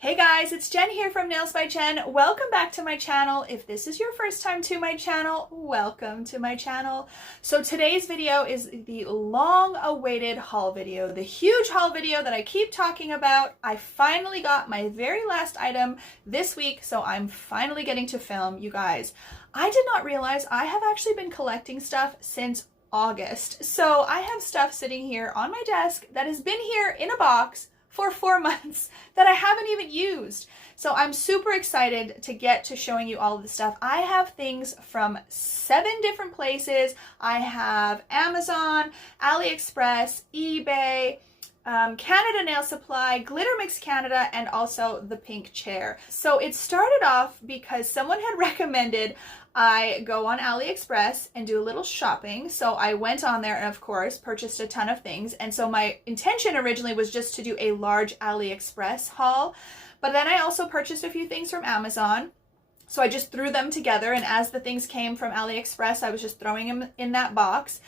Hey guys, it's Jen here from Nails by Jen. Welcome back to my channel. If this is your first time to my channel, welcome to my channel. So today's video is the long-awaited haul video, the huge haul video that I keep talking about. I finally got my very last item this week, so I'm finally getting to film, you guys. I did not realize I have actually been collecting stuff since August. So I have stuff sitting here on my desk that has been here in a box for 4 months that I haven't even used. So I'm super excited to get to showing you all of the stuff. I have things from 7 different places. I have Amazon, Aliexpress, eBay, Canada Nail Supply, Glitter Mix Canada, and also the pink chair. So it started off because someone had recommended I go on Aliexpress and do a little shopping. So I went on there and of course purchased a ton of things. And so my intention originally was just to do a large Aliexpress haul, but then I also purchased a few things from Amazon. So I just threw them together, and as the things came from Aliexpress, I was just throwing them in that box.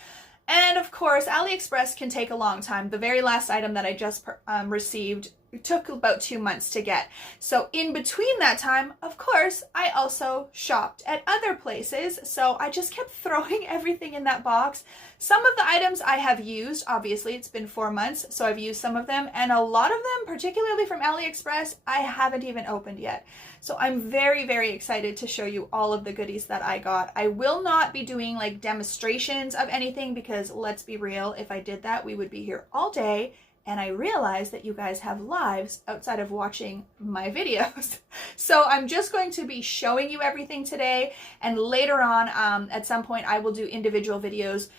And of course, Aliexpress can take a long time. The very last item that I just received took about 2 months to get. So in between that time, of course, I also shopped at other places. So I just kept throwing everything in that box. Some of the items I have used, obviously it's been 4 months, so I've used some of them, and a lot of them, particularly from Aliexpress, I haven't even opened yet. So I'm very, very excited to show you all of the goodies that I got. I will not be doing like demonstrations of anything because let's be real, if I did that, we would be here all day. And I realize that you guys have lives outside of watching my videos. So I'm just going to be showing you everything today. And later on, at some point, I will do individual videos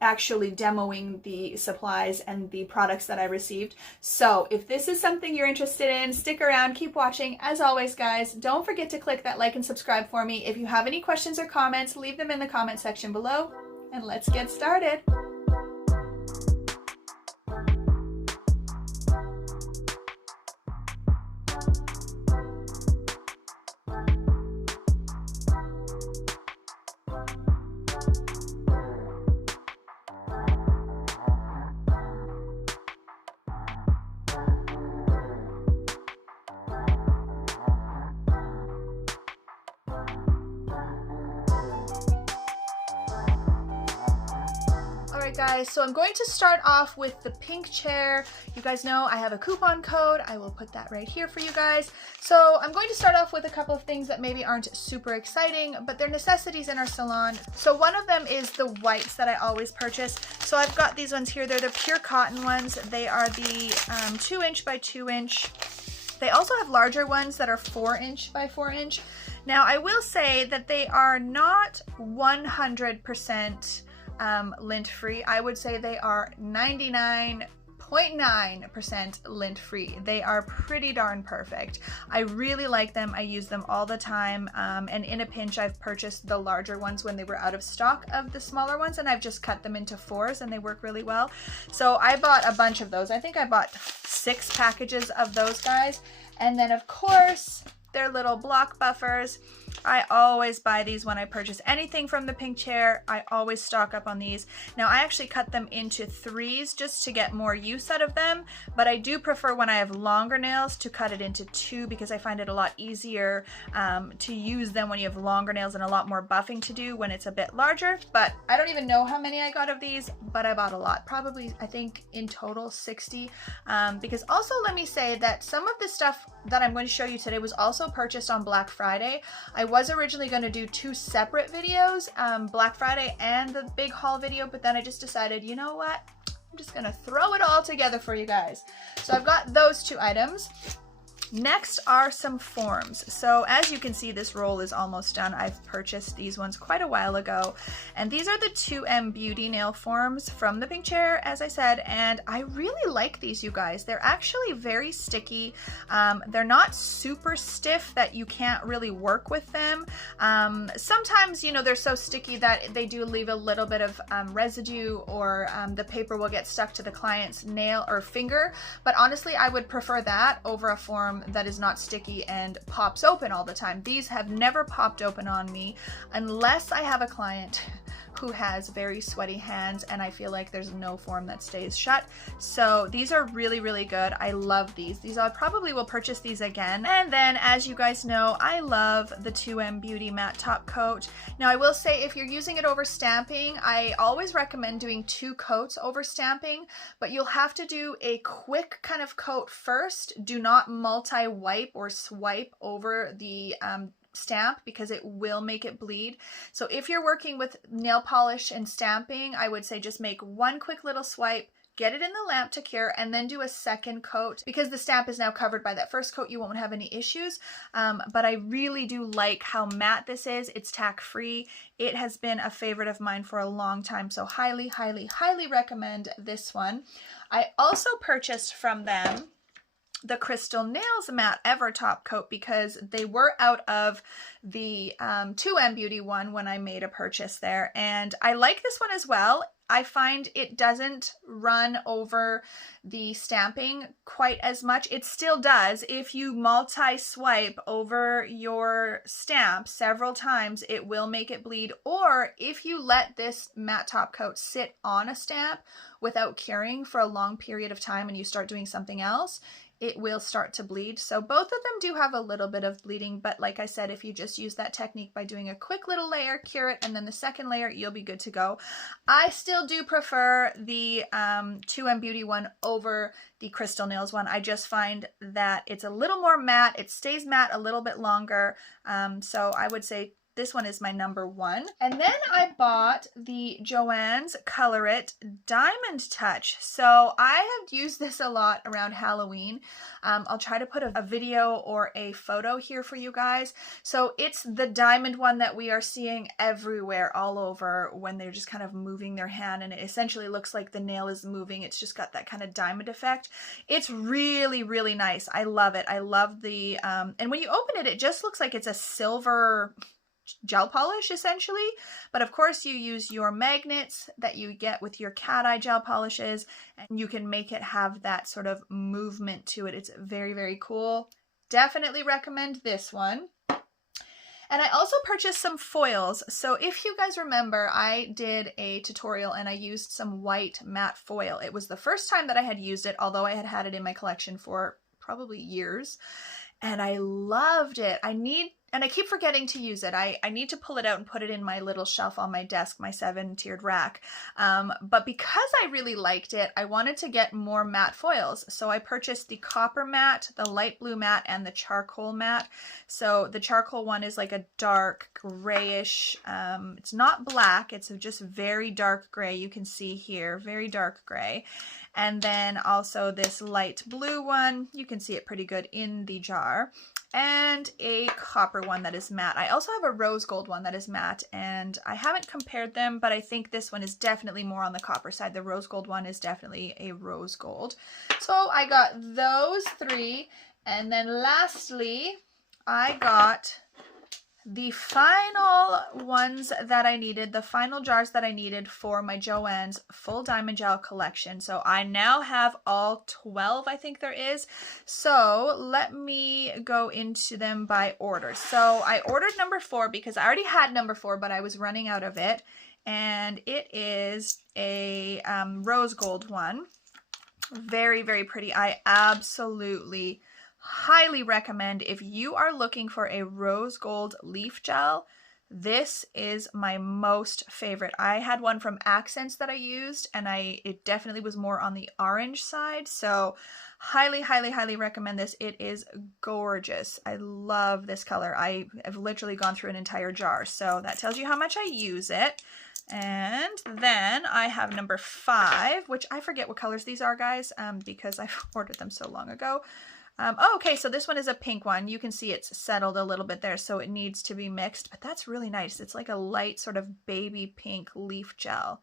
actually demoing the supplies and the products that I received. So if this is something you're interested in, stick around, keep watching. As always, guys, don't forget to click that like and subscribe for me. If you have any questions or comments, leave them in the comment section below. And let's get started. Alright guys, so I'm going to start off with the pink chair. You guys know I have a coupon code. I will put that right here for you guys. So I'm going to start off with a couple of things that maybe aren't super exciting, but they're necessities in our salon. So one of them is the whites that I always purchase. So I've got these ones here. They're the pure cotton ones. They are the 2" by 2". They also have larger ones that are 4" by 4". Now I will say that they are not 100% lint free. I would say they are 99.9% lint free. They are pretty darn perfect. I really like them. I use them all the time, and in a pinch I've purchased the larger ones when they were out of stock of the smaller ones, and I've just cut them into 4s and they work really well. So I bought a bunch of those. I think I bought 6 packages of those guys. And then of course they're little block buffers. I always buy these when I purchase anything from the pink chair. I always stock up on these. Now I actually cut them into 3s just to get more use out of them, but I do prefer when I have longer nails to cut it into 2 because I find it a lot easier to use them when you have longer nails and a lot more buffing to do when it's a bit larger. But I don't even know how many I got of these, but I bought a lot. Probably, I think in total 60, because also let me say that some of the stuff that I'm going to show you today was also purchased on Black Friday. I was originally going to do 2 separate videos, Black Friday and the big haul video, but then I just decided, you know what? I'm just going to throw it all together for you guys. So I've got those 2 items. Next are some forms. So as you can see, this roll is almost done. I've purchased these ones quite a while ago, and these are the 2M Beauty nail forms from the pink chair, as I said, and I really like these, you guys. They're actually very sticky. They're not super stiff that you can't really work with them. Sometimes, you know, they're so sticky that they do leave a little bit of residue, or the paper will get stuck to the client's nail or finger, but honestly I would prefer that over a form that is not sticky and pops open all the time. These have never popped open on me unless I have a client who has very sweaty hands, and I feel like there's no form that stays shut. So these are really, really good. I love these. I probably will purchase these again. And then, as you guys know, I love the 2M Beauty Matte Top Coat. Now, I will say if you're using it over stamping, I always recommend doing 2 coats over stamping, but you'll have to do a quick kind of coat first. Do not multi-wipe or swipe over the stamp because it will make it bleed. So if you're working with nail polish and stamping, I would say just make one quick little swipe, get it in the lamp to cure, and then do a second coat. Because the stamp is now covered by that first coat, you won't have any issues. But I really do like how matte this is. It's tack free. It has been a favorite of mine for a long time, so highly, highly, highly recommend this one. I also purchased from them the Crystal Nails Matte Ever Top Coat because they were out of the 2M Beauty one when I made a purchase there, and I like this one as well. I find it doesn't run over the stamping quite as much. It still does. If you multi-swipe over your stamp several times, it will make it bleed. Or if you let this matte top coat sit on a stamp without curing for a long period of time and you start doing something else, it will start to bleed. So both of them do have a little bit of bleeding, but like I said, if you just use that technique by doing a quick little layer, cure it, and then the second layer, you'll be good to go. I still do prefer the 2M Beauty one over the Crystal Nails one. I just find that it's a little more matte. It stays matte a little bit longer. So I would say this one is my number 1. And then I bought the JOHENS Color It Diamond Touch. So I have used this a lot around Halloween. I'll try to put a video or a photo here for you guys. So it's the diamond one that we are seeing everywhere, all over, when they're just kind of moving their hand and it essentially looks like the nail is moving. It's just got that kind of diamond effect. It's really, really nice. I love it. I love the, and when you open it, it just looks like it's a silver gel polish essentially, but of course you use your magnets that you get with your cat eye gel polishes and you can make it have that sort of movement to it. It's very, very cool. Definitely recommend this one. And I also purchased some foils. So if you guys remember, I did a tutorial and I used some white matte foil. It was the first time that I had used it, although I had had it in my collection for probably years, and I loved it. And I keep forgetting to use it. I need to pull it out and put it in my little shelf on my desk, my 7-tiered rack. But because I really liked it, I wanted to get more matte foils. So I purchased the copper matte, the light blue matte, and the charcoal matte. So the charcoal one is like a dark grayish, it's not black, it's just very dark gray. You can see here, very dark gray. And then also this light blue one, you can see it pretty good in the jar. And a copper one that is matte. I also have a rose gold one that is matte, and I haven't compared them, but I think this one is definitely more on the copper side. The rose gold one is definitely a rose gold. So I got those 3, and then lastly, I got the final ones that I needed, the final jars that I needed for my JOHENS Full Diamond Gel collection. So I now have all 12, I think there is. So let me go into them by order. So I ordered number 4 because I already had number 4, but I was running out of it. And it is a rose gold one. Very, very pretty. I absolutely highly recommend if you are looking for a rose gold leaf gel. This is my most favorite. I had one from Accents that I used, and it definitely was more on the orange side. So highly, highly, highly recommend this. It is gorgeous. I love this color. I have literally gone through an entire jar. So that tells you how much I use it. And then I have number 5, which I forget what colors these are, guys, because I've ordered them so long ago. Okay, so this one is a pink one. You can see it's settled a little bit there, so it needs to be mixed, but that's really nice. It's like a light sort of baby pink leaf gel.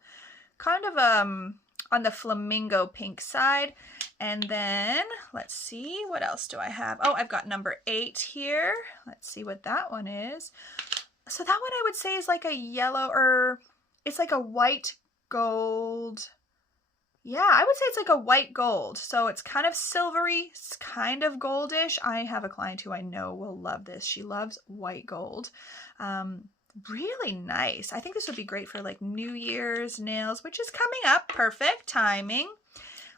Kind of on the flamingo pink side. And then, let's see, what else do I have? Oh, I've got number 8 here. Let's see what that one is. So that one I would say is like a yellow, or it's like a white gold. Yeah, I would say it's like a white gold. So it's kind of silvery, it's kind of goldish. I have a client who I know will love this. She loves white gold. really nice. I think this would be great for like New Year's nails, which is coming up. Perfect timing.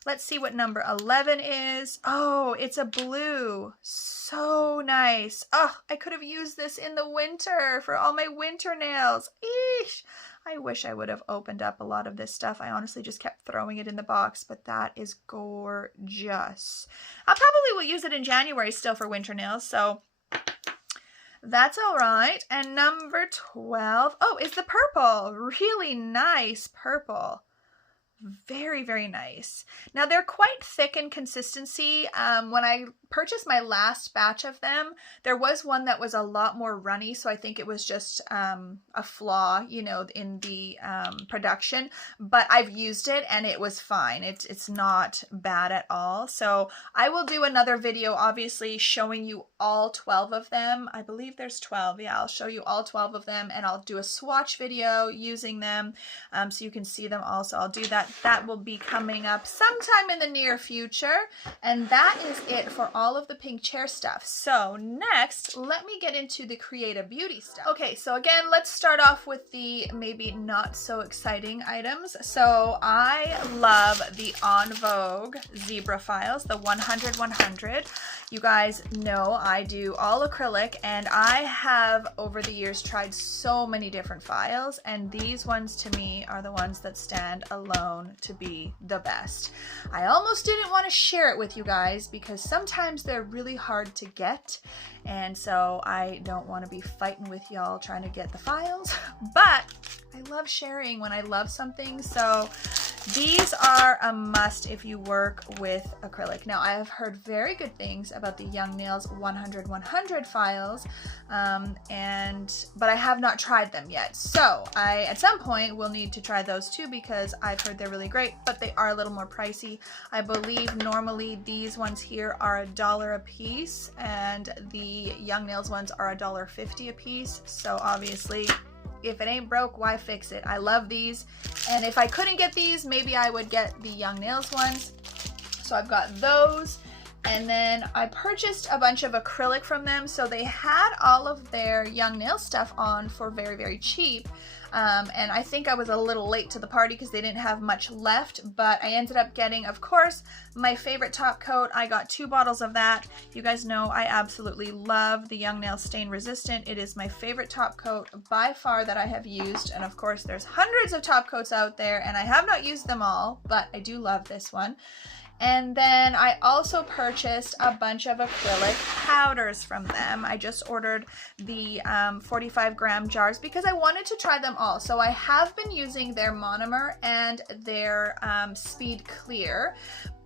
Let's see what number 11 is. Oh, it's a blue. So nice. Oh, I could have used this in the winter for all my winter nails. Eesh. I wish I would have opened up a lot of this stuff. I honestly just kept throwing it in the box, but that is gorgeous. I probably will use it in January still for winter nails, so that's all right. And number 12, oh, is the purple. Really nice purple. Very, very nice. Now they're quite thick in consistency. When I purchased my last batch of them, there was one that was a lot more runny, so I think it was just a flaw, you know, in the production, but I've used it and it was fine. It's not bad at all. So I will do another video, obviously, showing you all 12 of them. I believe there's 12. Yeah, I'll show you all 12 of them, and I'll do a swatch video using them so you can see them all. So I'll do that. That will be coming up sometime in the near future. And that is it for all of the pink chair stuff. So next, let me get into the Creative Beauty stuff. Okay, so again, let's start off with the maybe not so exciting items. So I love the On Vogue Zebra files, the 100-100. You guys know I do all acrylic, and I have over the years tried so many different files, and these ones to me are the ones that stand alone to be the best. I almost didn't want to share it with you guys because sometimes they're really hard to get, and so I don't want to be fighting with y'all trying to get the files, but I love sharing when I love something. So these are a must if you work with acrylic. Now, I have heard very good things about the Young Nails 100-100 files, but I have not tried them yet. So I, at some point, will need to try those too because I've heard they're really great, but they are a little more pricey. I believe normally these ones here are $1 a piece, and the Young Nails ones are $1.50 a piece. So obviously, if it ain't broke, why fix it? I love these. And if I couldn't get these, maybe I would get the Young Nails ones. So I've got those. And then I purchased a bunch of acrylic from them. So they had all of their Young Nail stuff on for very, very cheap. And I think I was a little late to the party because they didn't have much left, but I ended up getting, of course, my favorite top coat. I got 2 bottles of that. You guys know I absolutely love the Young Nail Stain Resistant. It is my favorite top coat by far that I have used. And of course, there's hundreds of top coats out there, and I have not used them all, but I do love this one. And then I also purchased a bunch of acrylic powders from them. I just ordered the 45-gram jars because I wanted to try them all. So I have been using their monomer and their speed clear.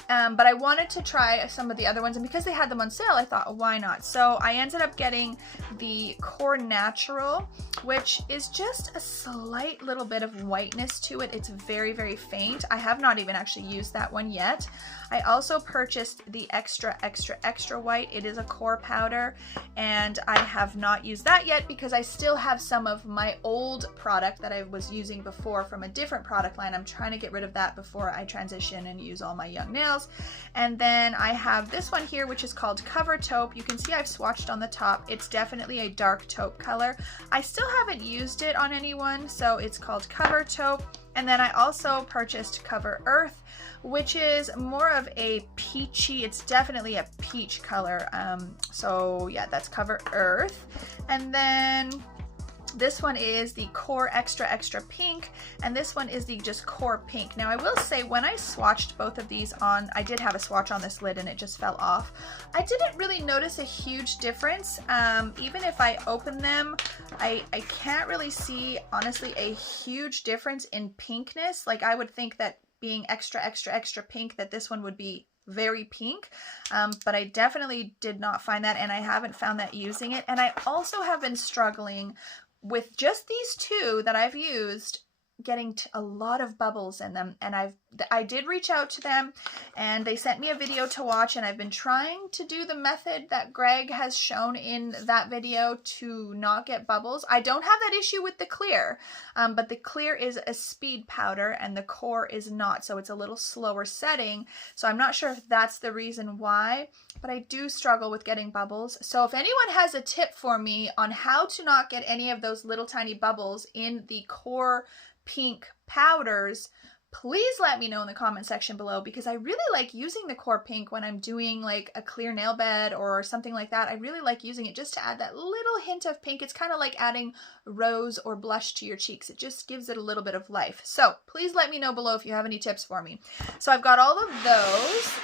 But I wanted to try some of the other ones, and because they had them on sale, I thought, oh, why not? So I ended up getting the Core Natural, which is just a slight little bit of whiteness to it. It's very, very faint. I have not even actually used that one yet. I also purchased the Extra, Extra, Extra White. It is a core powder, and I have not used that yet because I still have some of my old product that I was using before from a different product line. I'm trying to get rid of that before I transition and use all my Young Nails. And then I have this one here, which is called Cover Taupe. You can see I've swatched on the top. It's definitely a dark taupe color. I still haven't used it on anyone, so it's called Cover Taupe. And then I also purchased Cover Earth, which is more of a peachy, it's definitely a peach color. So yeah, that's Cover Earth. And then this one is the Core Extra Extra Pink, and this one is the just Core Pink. Now I will say, when I swatched both of these on, I did have a swatch on this lid and it just fell off. I didn't really notice a huge difference. Even if I open them, I can't really see, honestly, a huge difference in pinkness. Like, I would think that being extra, extra, extra pink, that this one would be very pink, but I definitely did not find that, and I haven't found that using it. And I also have been struggling with just these two that I've used getting a lot of bubbles in them, and I did reach out to them and they sent me a video to watch, and I've been trying to do the method that Greg has shown in that video to not get bubbles. I don't have that issue with the clear, but the clear is a speed powder and the core is not, so it's a little slower setting. So I'm not sure if that's the reason why, but I do struggle with getting bubbles. So if anyone has a tip for me on how to not get any of those little tiny bubbles in the core pink powders, please let me know in the comment section below, because I really like using the core pink when I'm doing like a clear nail bed or something like that. I really like using it just to add that little hint of pink. It's kind of like adding rose or blush to your cheeks. It just gives it a little bit of life. So please let me know below if you have any tips for me. So I've got all of those.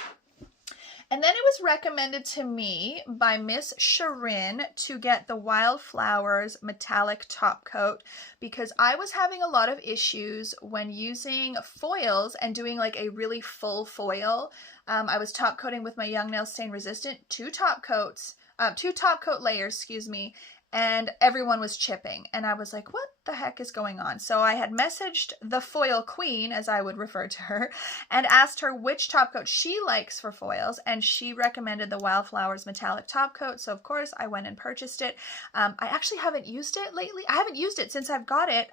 And then it was recommended to me by Miss Sharin to get the Wildflowers metallic top coat, because I was having a lot of issues when using foils and doing like a really full foil. I was top coating with my Young Nail Stain Resistant, two top coat layers, excuse me, and everyone was chipping. And I was like, what the heck is going on? So I had messaged the foil queen, as I would refer to her, and asked her which top coat she likes for foils, and she recommended the Wildflowers metallic top coat. So of course I went and purchased it. I actually haven't used it lately. I haven't used it since I've got it,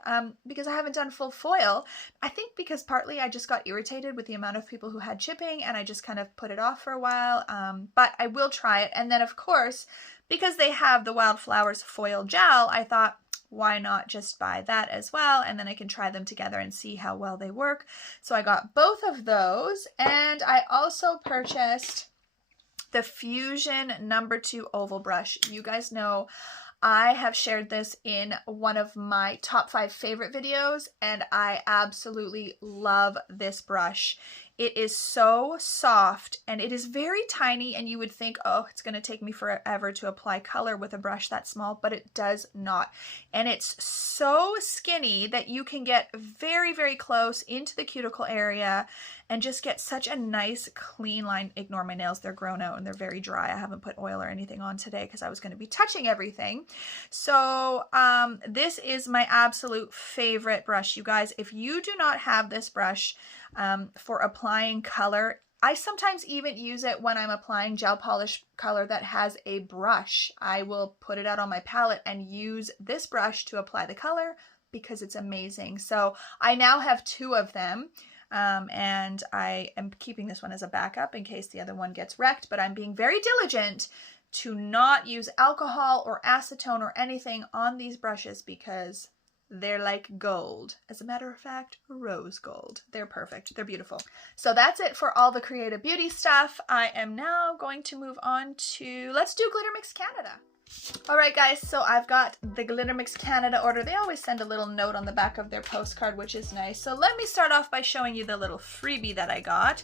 because I haven't done full foil. I think because partly I just got irritated with the amount of people who had chipping, and I just kind of put it off for a while, but I will try it. And then of course, because they have the Wildflowers foil gel, I thought, why not just buy that as well, and then I can try them together and see how well they work. So I got both of those, and I also purchased the Fusion No. 2 oval brush. You guys know I have shared this in one of my top 5 favorite videos, and I absolutely love this brush. It is so soft and it is very tiny, and you would think, oh, it's going to take me forever to apply color with a brush that small, but it does not. And it's so skinny that you can get very, very close into the cuticle area and just get such a nice clean line. Ignore my nails, they're grown out and they're very dry. I haven't put oil or anything on today because I was going to be touching everything. So this is my absolute favorite brush, you guys. If you do not have this brush for applying color, I sometimes even use it when I'm applying gel polish color that has a brush. I will put it out on my palette and use this brush to apply the color because it's amazing. So I now have 2 of them. And I am keeping this one as a backup in case the other one gets wrecked, but I'm being very diligent to not use alcohol or acetone or anything on these brushes because they're like gold. As a matter of fact, rose gold. They're perfect. They're beautiful. So that's it for all the Creative Beauty stuff. I am now going to move on to, let's do Glitter Mix Canada. Alright guys, so I've got the Glitter Mix Canada order. They always send a little note on the back of their postcard, which is nice. So let me start off by showing you the little freebie that I got.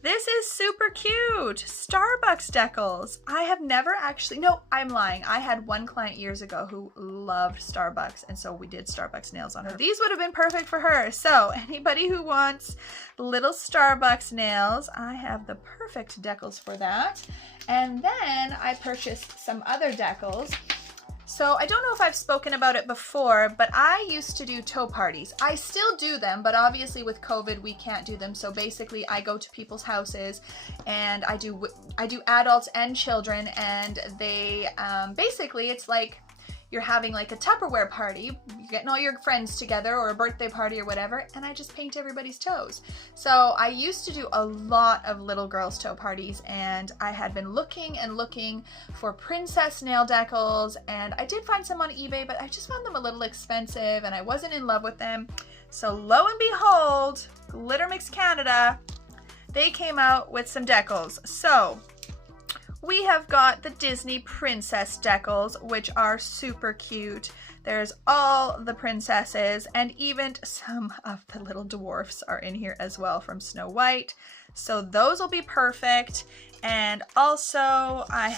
This is super cute. Starbucks decals. I have never actually, no, I'm lying. I had one client years ago who loved Starbucks, and so we did Starbucks nails on her. These would have been perfect for her. So anybody who wants little Starbucks nails, I have the perfect decals for that. And then I purchased some other decals. So I don't know if I've spoken about it before, but I used to do toe parties. I still do them, but obviously with COVID we can't do them. So basically I go to people's houses and I do adults and children, and they basically it's like you're having like a Tupperware party, you're getting all your friends together, or a birthday party or whatever, and I just paint everybody's toes. So I used to do a lot of little girls' toe parties, and I had been looking and looking for princess nail decals, and I did find some on eBay, but I just found them a little expensive and I wasn't in love with them. So lo and behold, Glitter Mix Canada, they came out with some decals. So we have got the Disney Princess decals, which are super cute. There's all the princesses, and even some of the little dwarfs are in here as well from Snow White. So those will be perfect. And also I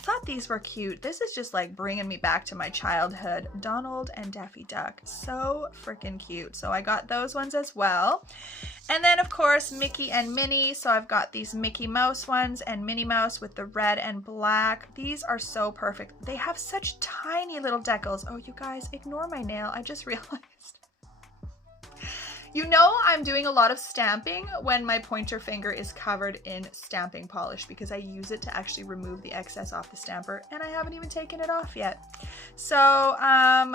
thought these were cute. This is just like bringing me back to my childhood. Donald and Daffy Duck. So freaking cute. So I got those ones as well. And then of course Mickey and Minnie. So I've got these Mickey Mouse ones and Minnie Mouse with the red and black. These are so perfect. They have such tiny little decals. Oh, you guys, ignore my nail. I just realized You know I'm doing a lot of stamping when my pointer finger is covered in stamping polish because I use it to actually remove the excess off the stamper, and I haven't even taken it off yet. So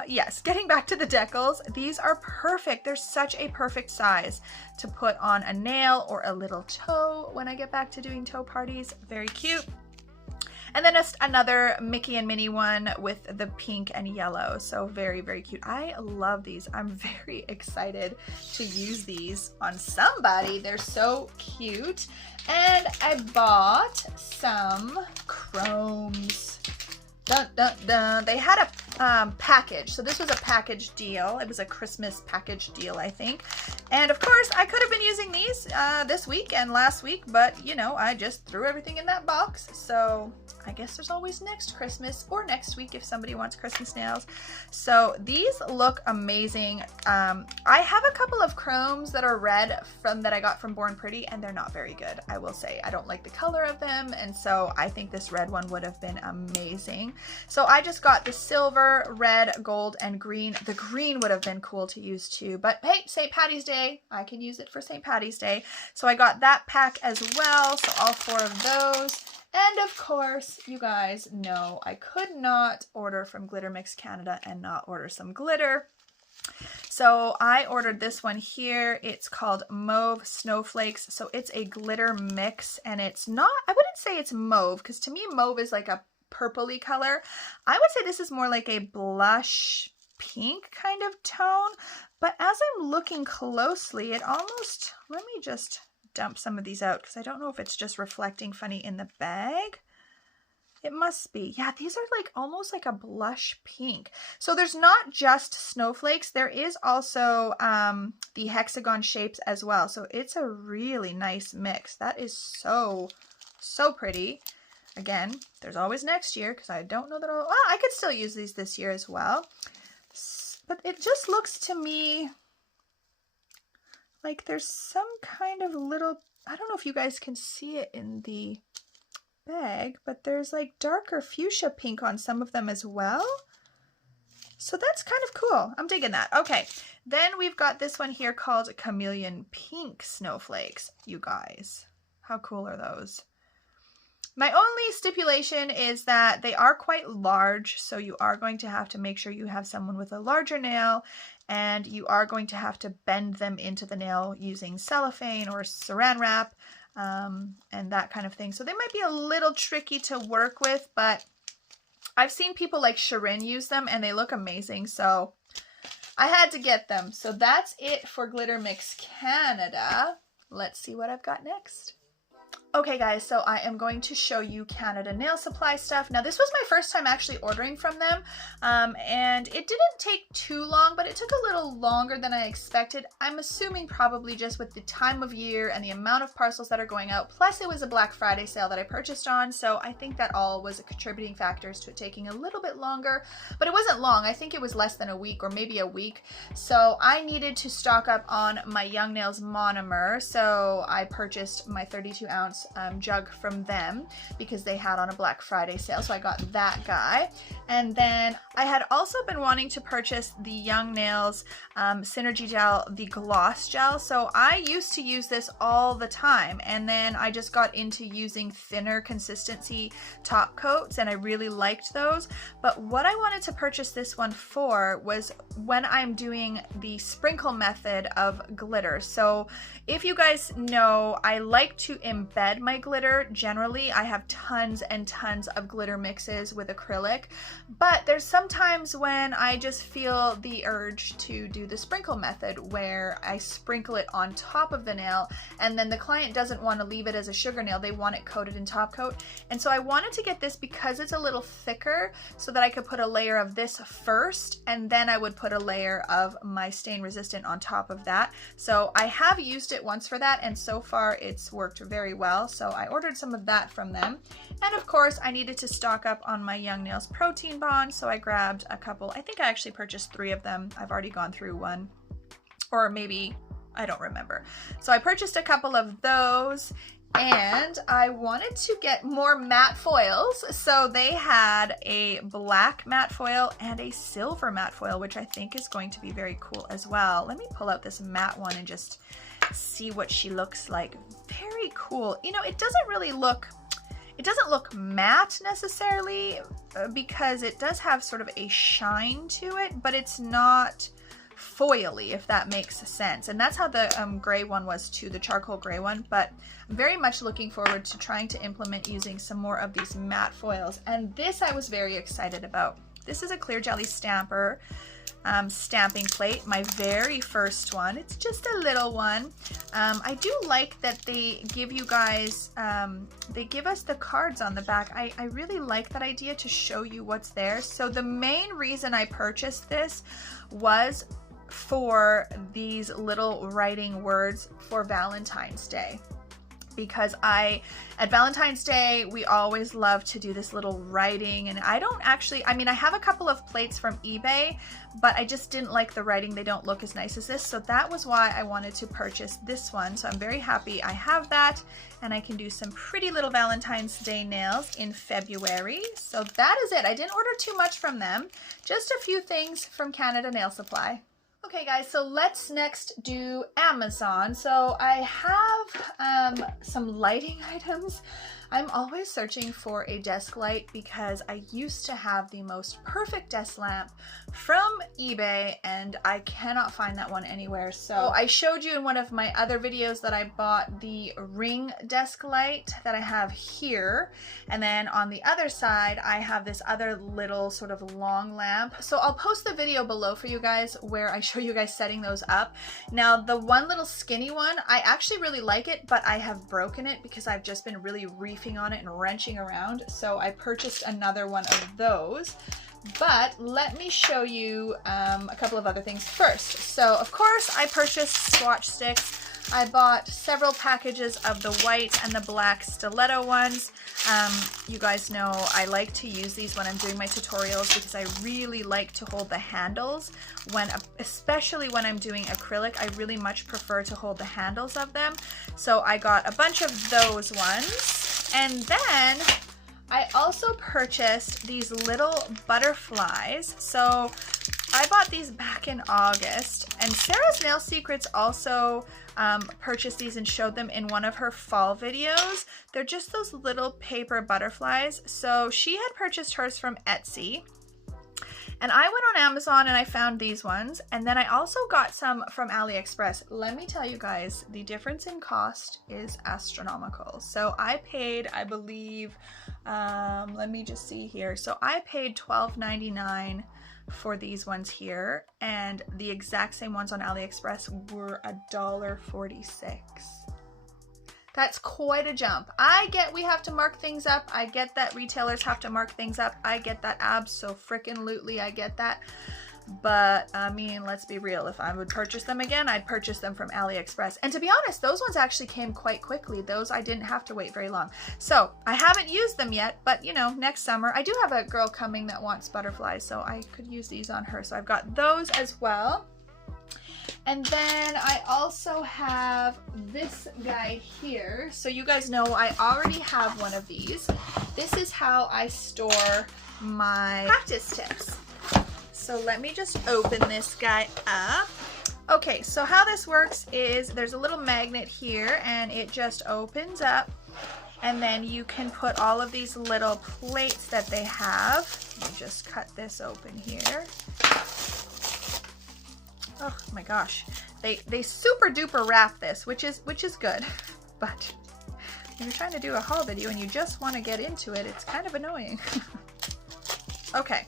yes, getting back to the decals, these are perfect. They're such a perfect size to put on a nail or a little toe when I get back to doing toe parties. Very cute. And then just another Mickey and Minnie one with the pink and yellow. So very, very cute. I love these. I'm very excited to use these on somebody. They're so cute. And I bought some chromes. Dun, dun, dun. They had a package. So this was a package deal. It was a Christmas package deal, I think. And of course, I could have been using these this week and last week, but you know, I just threw everything in that box. So I guess there's always next Christmas or next week if somebody wants Christmas nails. So these look amazing. I have a couple of chromes that are red that I got from Born Pretty, and they're not very good, I will say. I don't like the color of them, and so I think this red one would have been amazing. So I just got the silver, red, gold, and green. The green would have been cool to use too, but hey, St. Patty's Day, I can use it for St. Patty's Day. So I got that pack as well, so all 4 of those. And of course, you guys know I could not order from Glitter Mix Canada and not order some glitter. So I ordered this one here. It's called Mauve Snowflakes. So it's a glitter mix, and it's not, I wouldn't say it's mauve, because to me mauve is like a purpley color. I would say this is more like a blush pink kind of tone, but as I'm looking closely, it almost, let me just dump some of these out because I don't know if it's just reflecting funny in the bag. It must be. Yeah, these are like almost like a blush pink. So there's not just snowflakes, there is also the hexagon shapes as well. So it's a really nice mix. That is so pretty. Again, there's always next year because I don't know that well, I could still use these this year as well. But it just looks to me like there's some kind of little, I don't know if you guys can see it in the bag, but there's like darker fuchsia pink on some of them as well. So that's kind of cool. I'm digging that. Okay, then we've got this one here called Chameleon Pink Snowflakes. You guys, how cool are those? My only stipulation is that they are quite large, so you are going to have to make sure you have someone with a larger nail, and you are going to have to bend them into the nail using cellophane or saran wrap and that kind of thing. So they might be a little tricky to work with, but I've seen people like Sharon use them and they look amazing, so I had to get them. So that's it for Glitter Mix Canada. Let's see what I've got next. Okay guys, so I am going to show you Canada Nail Supply stuff. Now this was my first time actually ordering from them, and it didn't take too long, but it took a little longer than I expected. I'm assuming probably just with the time of year and the amount of parcels that are going out, plus it was a Black Friday sale that I purchased on, so I think that all was a contributing factors to it taking a little bit longer, but it wasn't long. I think it was less than a week or maybe a week, so I needed to stock up on my Young Nails monomer, so I purchased my 32-ounce jug from them because they had on a Black Friday sale, so I got that guy. And then I had also been wanting to purchase the Young Nails Synergy Gel, the gloss gel. So I used to use this all the time, and then I just got into using thinner consistency top coats, and I really liked those. But what I wanted to purchase this one for was when I'm doing the sprinkle method of glitter. So if you guys know, I like to embed my glitter. Generally, I have tons and tons of glitter mixes with acrylic, but there's sometimes when I just feel the urge to do the sprinkle method where I sprinkle it on top of the nail, and then the client doesn't want to leave it as a sugar nail. They want it coated in top coat. And so I wanted to get this because it's a little thicker so that I could put a layer of this first, and then I would put a layer of my stain resistant on top of that. So I have used it once for that, and so far it's worked very well. So I ordered some of that from them. And of course I needed to stock up on my Young Nails Protein Bond, so I grabbed a couple. I think I actually purchased 3 of them. I've already gone through one, or maybe, I don't remember. So I purchased a couple of those. And I wanted to get more matte foils, so they had a black matte foil and a silver matte foil, which I think is going to be very cool as well. Let me pull out this matte one and just see what she looks like. Very cool. You know, it doesn't look matte necessarily because it does have sort of a shine to it, but it's not foily, if that makes sense. And that's how the gray one was too, the charcoal gray one. But I'm very much looking forward to trying to implement using some more of these matte foils. And this I was very excited about. This is a clear jelly stamper stamping plate, my very first one. It's just a little one. I do like that they give you guys, they give us the cards on the back. I really like that idea to show you what's there. So the main reason I purchased this was for these little writing words for Valentine's Day, because at Valentine's Day, we always love to do this little writing, and I mean, I have a couple of plates from eBay, but I just didn't like the writing. They don't look as nice as this, so that was why I wanted to purchase this one. So I'm very happy I have that, and I can do some pretty little Valentine's Day nails in February. So that is it. I didn't order too much from them, just a few things from Canada Nail Supply. Okay guys, so let's next do Amazon. So I have some lighting items. I'm always searching for a desk light because I used to have the most perfect desk lamp from eBay and I cannot find that one anywhere. So I showed you in one of my other videos that I bought the ring desk light that I have here. And then on the other side, I have this other little sort of long lamp. So I'll post the video below for you guys where I show you guys setting those up. Now the one little skinny one, I actually really like it, but I have broken it because I've just been really reefing on it and wrenching around. So I purchased another one of those. But let me show you a couple of other things first. So of course I purchased swatch sticks. I bought several packages of the white and the black stiletto ones. You guys know I like to use these when I'm doing my tutorials because I really like to hold the handles especially when I'm doing acrylic. I really much prefer to hold the handles of them. So I got a bunch of those ones. And then I also purchased these little butterflies. So I bought these back in August, and Sarah's Nail Secrets also purchased these and showed them in one of her fall videos. They're just those little paper butterflies. So she had purchased hers from Etsy, and I went on Amazon and I found these ones, and then I also got some from Aliexpress. Let me tell you guys, the difference in cost is astronomical. So I paid, I believe, let me just see here. So I paid $12.99 for these ones here, and the exact same ones on AliExpress were $1.46. That's quite a jump. I get we have to mark things up. I get that retailers have to mark things up. I get that abso-frickin-lutely. I get that. But I mean, let's be real. If I would purchase them again, I'd purchase them from AliExpress. And to be honest, those ones actually came quite quickly. Those I didn't have to wait very long. So I haven't used them yet, but you know, next summer, I do have a girl coming that wants butterflies, so I could use these on her. So I've got those as well. And then I also have this guy here. So you guys know I already have one of these. This is how I store my practice tips. So let me just open this guy up. Okay, so how this works is there's a little magnet here and it just opens up, and then you can put all of these little plates that they have. Let me just cut this open here. Oh my gosh. They super duper wrap this, which is good. But when you're trying to do a haul video and you just want to get into it, it's kind of annoying. Okay.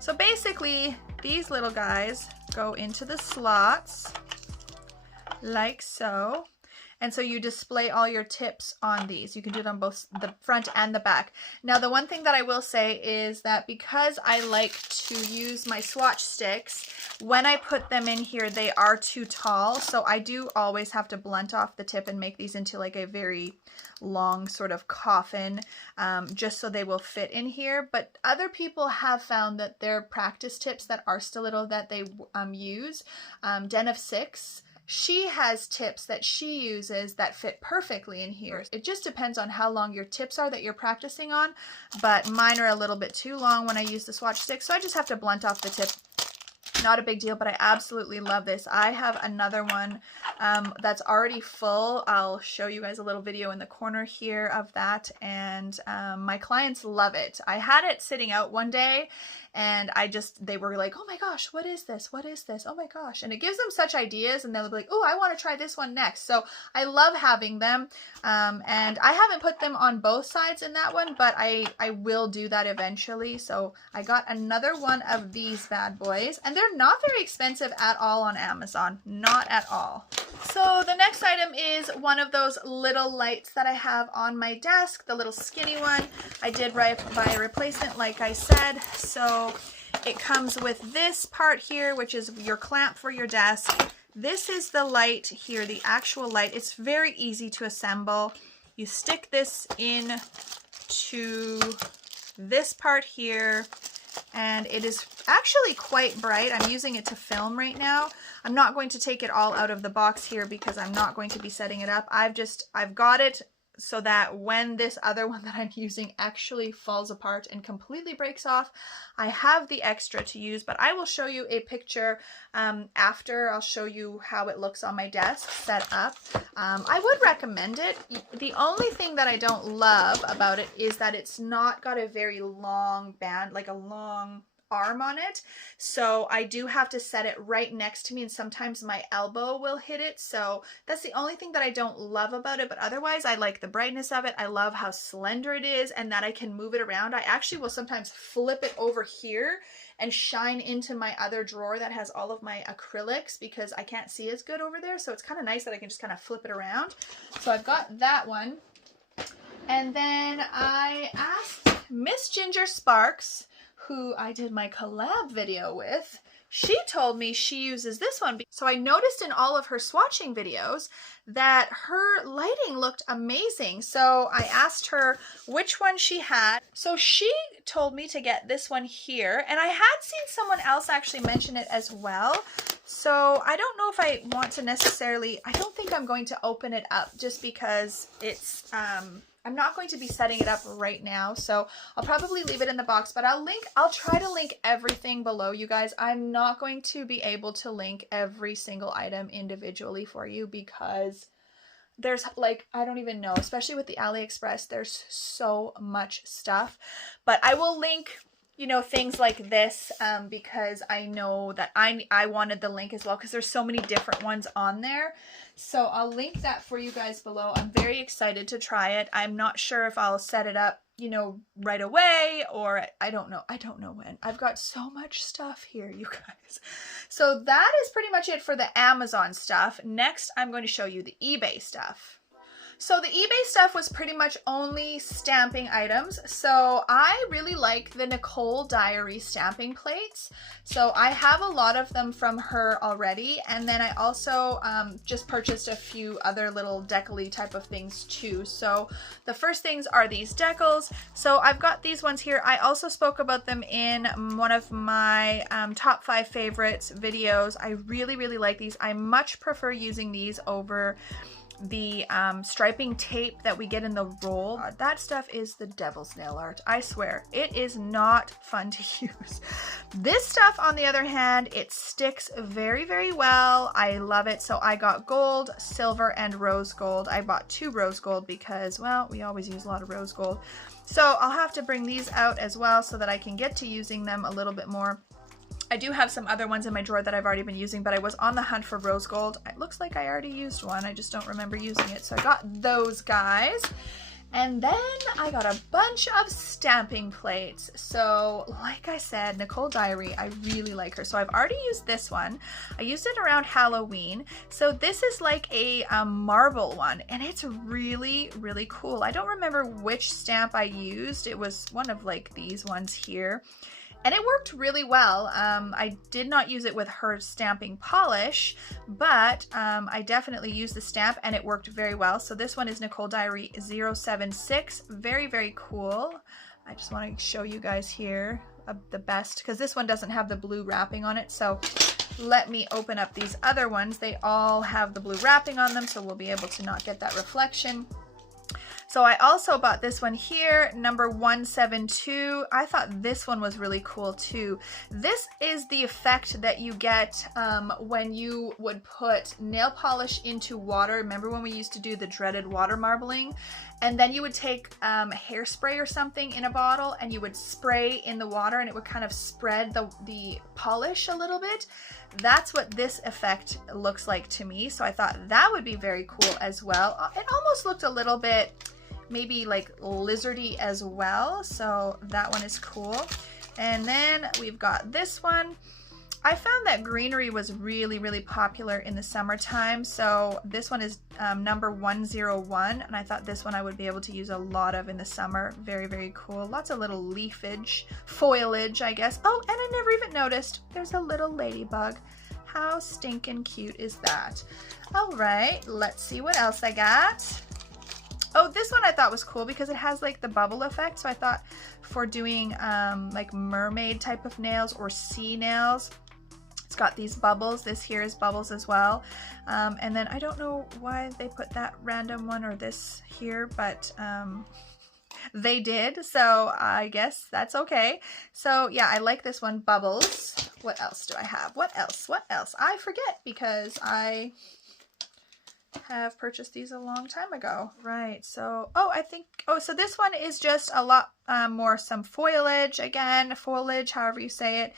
So basically, these little guys go into the slots like so. And so you display all your tips on these. You can do it on both the front and the back. Now, the one thing that I will say is that because I like to use my swatch sticks, when I put them in here, they are too tall. So I do always have to blunt off the tip and make these into like a very long sort of coffin, just so they will fit in here. But other people have found that their practice tips that are stiletto that they use, Den of Six, she has tips that she uses that fit perfectly in here. It just depends on how long your tips are that you're practicing on, but mine are a little bit too long when I use the swatch stick, so I just have to blunt off the tip. Not a big deal, but I absolutely love this. I have another one that's already full. I'll show you guys a little video in the corner here of that, and my clients love it. I had it sitting out one day, and they were like, oh my gosh, what is this? What is this? Oh my gosh. And it gives them such ideas, and they'll be like, oh, I want to try this one next. So I love having them, and I haven't put them on both sides in that one, but I will do that eventually. So I got another one of these bad boys, and they're not very expensive at all on Amazon, not at all. So the next item is one of those little lights that I have on my desk, the little skinny one. I did buy a replacement, like I said. So it comes with this part here, which is your clamp for your desk. This is the light here, the actual light. It's very easy to assemble. You stick this in to this part here, and it is actually quite bright. I'm using it to film right now. I'm not going to take it all out of the box here because I'm not going to be setting it up. I've got it so that when this other one that I'm using actually falls apart and completely breaks off, I have the extra to use. But I will show you a picture after. I'll show you how it looks on my desk set up. I would recommend it. The only thing that I don't love about it is that it's not got a very long band, like a long arm on it, so I do have to set it right next to me, and sometimes my elbow will hit it. So that's the only thing that I don't love about it, but otherwise I like the brightness of it. I love how slender it is and that I can move it around. I actually will sometimes flip it over here and shine into my other drawer that has all of my acrylics because I can't see as good over there, so it's kind of nice that I can just kind of flip it around. So I've got that one, and then I asked Miss Ginger Sparks, who I did my collab video with. She told me she uses this one. So I noticed in all of her swatching videos that her lighting looked amazing. So I asked her which one she had. So she told me to get this one here, and I had seen someone else actually mention it as well. So I don't know if I want to necessarily, I don't think I'm going to open it up just because it's, I'm not going to be setting it up right now, so I'll probably leave it in the box, but I'll try to link everything below, you guys. I'm not going to be able to link every single item individually for you because there's like, I don't even know, especially with the Aliexpress, there's so much stuff, but I will link, you know, things like this because I know that I wanted the link as well because there's so many different ones on there. So I'll link that for you guys below. I'm very excited to try it. I'm not sure if I'll set it up, you know, right away, or I don't know when. I've got so much stuff here, you guys. So that is pretty much it for the Amazon stuff. Next, I'm going to show you the eBay stuff. So the eBay stuff was pretty much only stamping items. So I really like the Nicole Diary stamping plates. So I have a lot of them from her already. And then I also just purchased a few other little decal-y type of things too. So the first things are these decals. So I've got these ones here. I also spoke about them in one of my top 5 favorites videos. I really, really like these. I much prefer using these over the striping tape that we get in the roll. That stuff is the devil's nail art. I swear, it is not fun to use. This stuff, on the other hand, it sticks very, very well. I love it. So I got gold, silver, and rose gold. I bought 2 rose gold because, well, we always use a lot of rose gold. So I'll have to bring these out as well so that I can get to using them a little bit more. I do have some other ones in my drawer that I've already been using, but I was on the hunt for rose gold. It looks like I already used one. I just don't remember using it. So I got those guys. And then I got a bunch of stamping plates. So like I said, Nicole Diary, I really like her. So I've already used this one. I used it around Halloween. So this is like a marble one, and it's really, really cool. I don't remember which stamp I used. It was one of like these ones here. And it worked really well. I did not use it with her stamping polish, but I definitely used the stamp and it worked very well. So this one is Nicole Diary 076. Very, very cool. I just want to show you guys here the best, because this one doesn't have the blue wrapping on it. So let me open up these other ones. They all have the blue wrapping on them, so we'll be able to not get that reflection. So I also bought this one here, number 172. I thought this one was really cool too. This is the effect that you get when you would put nail polish into water. Remember when we used to do the dreaded water marbling? And then you would take hairspray or something in a bottle and you would spray in the water and it would kind of spread the polish a little bit. That's what this effect looks like to me. So I thought that would be very cool as well. It almost looked a little bit maybe like lizardy as well. So that one is cool. And then we've got this one. I found that greenery was really, really popular in the summertime. So this one is number 101. And I thought this one I would be able to use a lot of in the summer. Very, very cool. Lots of little leafage, foliage, I guess. Oh, and I never even noticed there's a little ladybug. How stinking cute is that? All right, let's see what else I got. Oh, this one I thought was cool because it has like the bubble effect. So I thought for doing like mermaid type of nails or sea nails, it's got these bubbles. This here is bubbles as well. And then I don't know why they put that random one or this here, but they did. So I guess that's okay. So yeah, I like this one, bubbles. What else do I have? What else? What else? I forget because I have purchased these a long time ago. Right, so, oh, I think, oh, so this one is just a lot more some foliage, again, foliage, however you say it,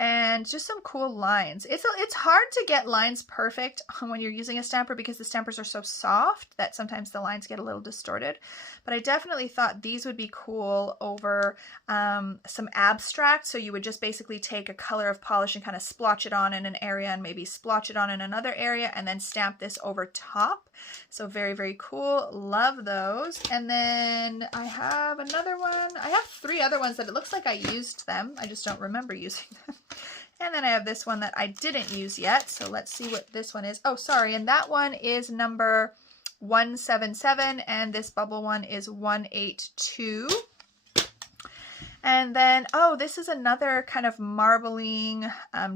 and just some cool lines. It's hard to get lines perfect when you're using a stamper because the stampers are so soft that sometimes the lines get a little distorted. But I definitely thought these would be cool over some abstract. So you would just basically take a color of polish and kind of splotch it on in an area and maybe splotch it on in another area and then stamp this over top. So very, very cool. Love those. And then I have another one. I have 3 other ones that it looks like I used them. I just don't remember using them. And then I have this one that I didn't use yet. So let's see what this one is. Oh, sorry. And that one is number 177. And this bubble one is 182. And then, oh, this is another kind of marbling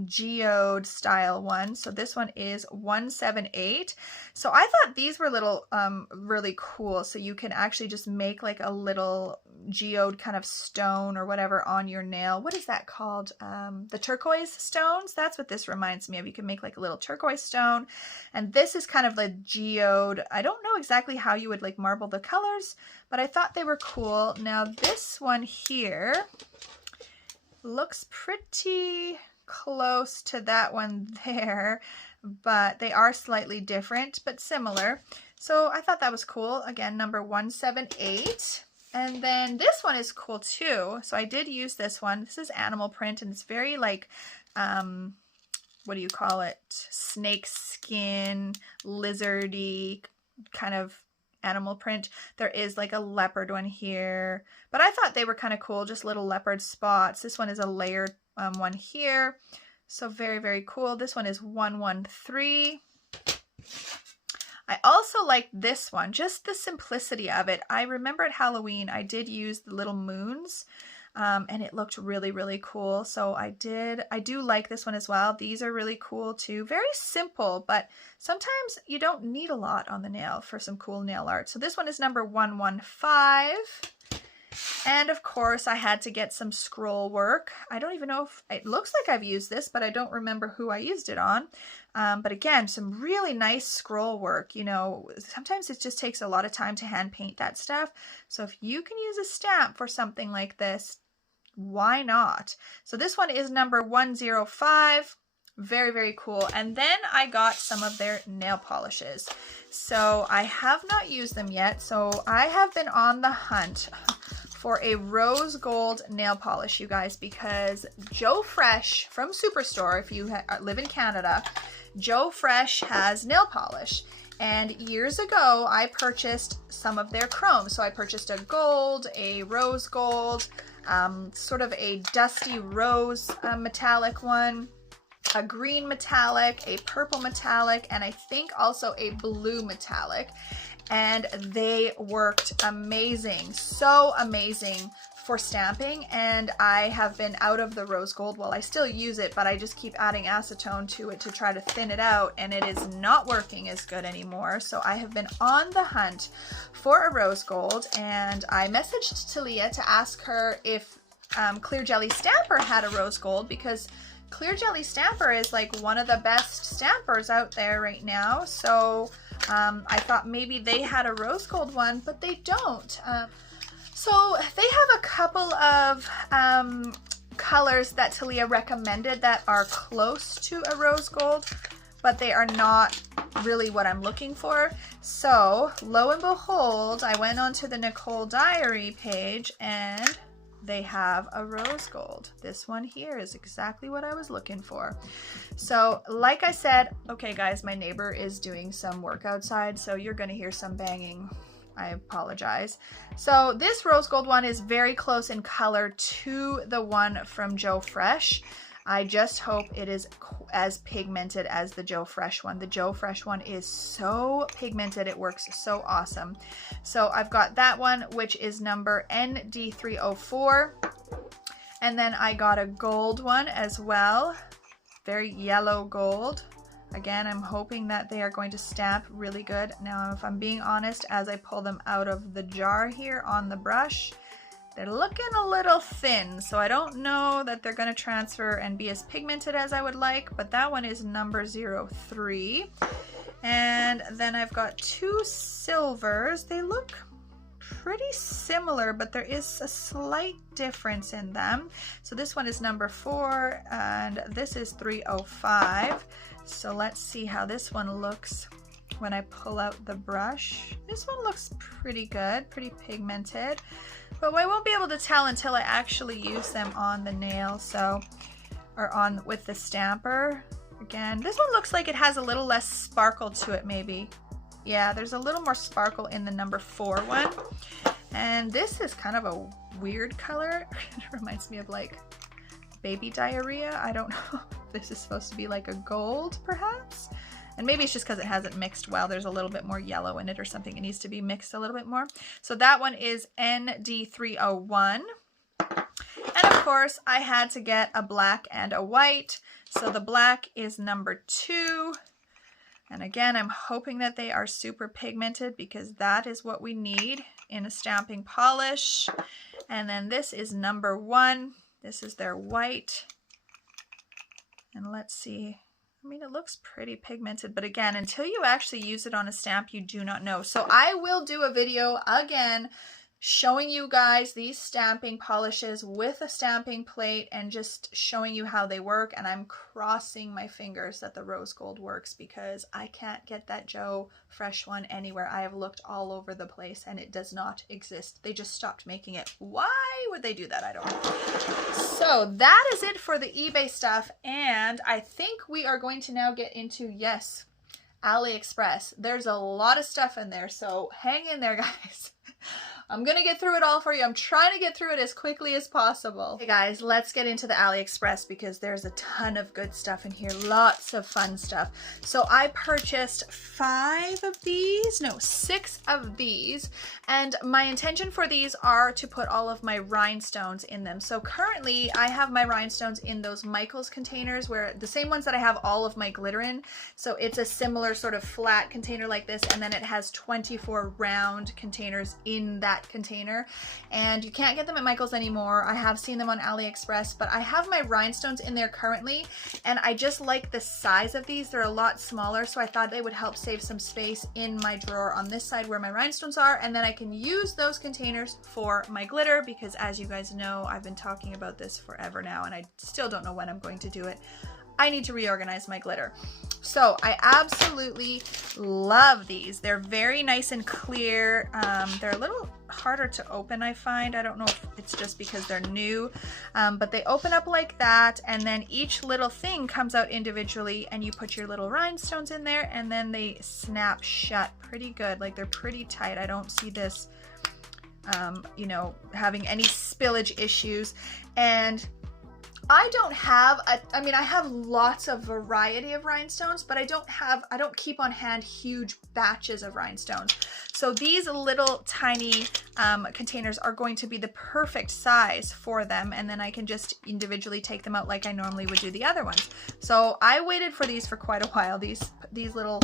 geode style one. So this one is 178. So I thought these were little really cool. So you can actually just make like a little geode kind of stone or whatever on your nail. What is that called? The turquoise stones. That's what this reminds me of. You can make like a little turquoise stone. And this is kind of the geode. I don't know exactly how you would like marble the colors, but I thought they were cool. Now this one here looks pretty close to that one there, but they are slightly different, but similar. So I thought that was cool. Again, number 178. And then this one is cool too. So I did use this one. This is animal print and it's very like, what do you call it? Snake skin, lizardy kind of animal print. There is like a leopard one here, but I thought they were kind of cool, just little leopard spots. This one is a layered one here. So very, very cool. This one is 113. I also like this one, just the simplicity of it. I remember at Halloween, I did use the little moons and it looked really, really cool. So I do like this one as well. These are really cool too. Very simple, but sometimes you don't need a lot on the nail for some cool nail art. So this one is number 115. And of course I had to get some scroll work. I don't even know if it looks like I've used this, but I don't remember who I used it on. But again, some really nice scroll work. You know, sometimes it just takes a lot of time to hand paint that stuff. So if you can use a stamp for something like this, why not? So this one is number 105. Very, very cool. And then I got some of their nail polishes. So I have not used them yet. So I have been on the hunt for a rose gold nail polish, you guys, because Joe Fresh from Superstore, if you live in Canada, Joe Fresh has nail polish. And years ago, I purchased some of their chrome. So I purchased a gold, a rose gold, sort of a dusty rose metallic one, a green metallic, a purple metallic, and I think also a blue metallic. And they worked amazing, so amazing for stamping, and I have been out of the rose gold. Well, I still use it, but I just keep adding acetone to it to try to thin it out, and it is not working as good anymore. So I have been on the hunt for a rose gold, and I messaged Talia to ask her if Clear Jelly Stamper had a rose gold, because Clear Jelly Stamper is like one of the best stampers out there right now. So I thought maybe they had a rose gold one, but they don't. So they have a couple of colors that Talia recommended that are close to a rose gold, but they are not really what I'm looking for. So lo and behold, I went onto the Nicole Diary page and they have a rose gold. This one here is exactly what I was looking for. So like I said, okay guys, my neighbor is doing some work outside, so you're gonna hear some banging. I apologize. So this rose gold one is very close in color to the one from Joe Fresh. I just hope it is as pigmented as the Joe Fresh one. The Joe Fresh one is so pigmented, it works so awesome. So I've got that one, which is number ND304. And then I got a gold one as well, very yellow gold. Again, I'm hoping that they are going to stamp really good. Now, if I'm being honest, as I pull them out of the jar here on the brush, they're looking a little thin, so I don't know that they're going to transfer and be as pigmented as I would like, but that one is number 03. And then I've got two silvers. They look pretty similar, but there is a slight difference in them. So this one is number 4 and this is 305. So let's see how this one looks when I pull out the brush. This one looks pretty good, pretty pigmented, but I won't be able to tell until I actually use them on the nail, so, or on with the stamper. Again, this one looks like it has a little less sparkle to it maybe. Yeah, there's a little more sparkle in the number 4 one. And this is kind of a weird color. It reminds me of like baby diarrhea. I don't know if this is supposed to be like a gold perhaps. And maybe it's just because it hasn't mixed well. There's a little bit more yellow in it or something. It needs to be mixed a little bit more. So that one is ND301. And of course I had to get a black and a white. So the black is number 2. And again, I'm hoping that they are super pigmented because that is what we need in a stamping polish. And then this is number 1. This is their white. And let's see. I mean, it looks pretty pigmented, but again, until you actually use it on a stamp, you do not know. So I will do a video again showing you guys these stamping polishes with a stamping plate and just showing you how they work. And I'm crossing my fingers that the rose gold works because I can't get that Joe Fresh one anywhere. I have looked all over the place and it does not exist. They just stopped making it. Why would they do that? I don't know. So that is it for the eBay stuff. And I think we are going to now get into, yes, AliExpress. There's a lot of stuff in there, so hang in there, guys. I'm gonna get through it all for you. I'm trying to get through it as quickly as possible. Hey guys, let's get into the AliExpress because there's a ton of good stuff in here. Lots of fun stuff. So I purchased 6 of these, and my intention for these are to put all of my rhinestones in them. So currently I have my rhinestones in those Michaels containers, where the same ones that I have all of my glitter in. So it's a similar sort of flat container like this, and then it has 24 round containers in that container, and you can't get them at Michaels anymore. I have seen them on AliExpress, but I have my rhinestones in there currently, and I just like the size of these. They're a lot smaller, so I thought they would help save some space in my drawer on this side where my rhinestones are, and then I can use those containers for my glitter because, as you guys know, I've been talking about this forever now and I still don't know when I'm going to do it. I need to reorganize my glitter. So I absolutely love these. They're very nice and clear. They're a little harder to open, I find. I don't know if it's just because they're new, but they open up like that, and then each little thing comes out individually, and you put your little rhinestones in there, and then they snap shut pretty good. Like, they're pretty tight. I don't see this, you know, having any spillage issues. And I don't have I mean, I have lots of variety of rhinestones, but I don't keep on hand huge batches of rhinestones. So these little tiny containers are going to be the perfect size for them, and then I can just individually take them out like I normally would do the other ones. So I waited for these for quite a while. These little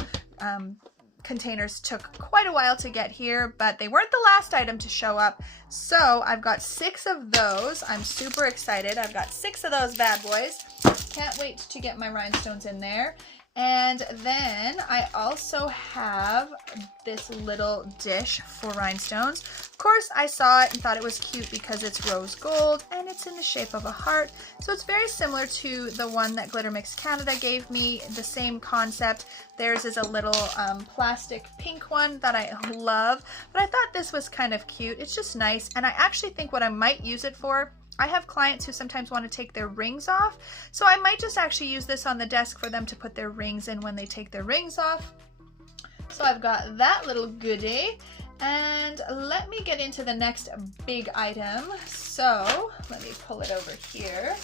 containers took quite a while to get here, but they weren't the last item to show up. So I've got 6 of those. I'm super excited. I've got 6 of those bad boys. Can't wait to get my rhinestones in there. And then I also have this little dish for rhinestones. Of course, I saw it and thought it was cute because it's rose gold and it's in the shape of a heart. So it's very similar to the one that Glitter Mix Canada gave me, the same concept. Theirs is a little plastic pink one that I love, but I thought this was kind of cute. It's just nice, and I actually think what I might use it for, I have clients who sometimes want to take their rings off, so I might just actually use this on the desk for them to put their rings in when they take their rings off. So I've got that little goodie, and let me get into the next big item. So let me pull it over here.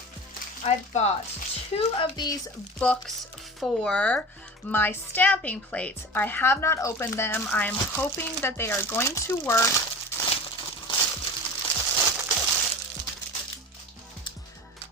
I bought 2 of these books for my stamping plates. I have not opened them. I am hoping that they are going to work.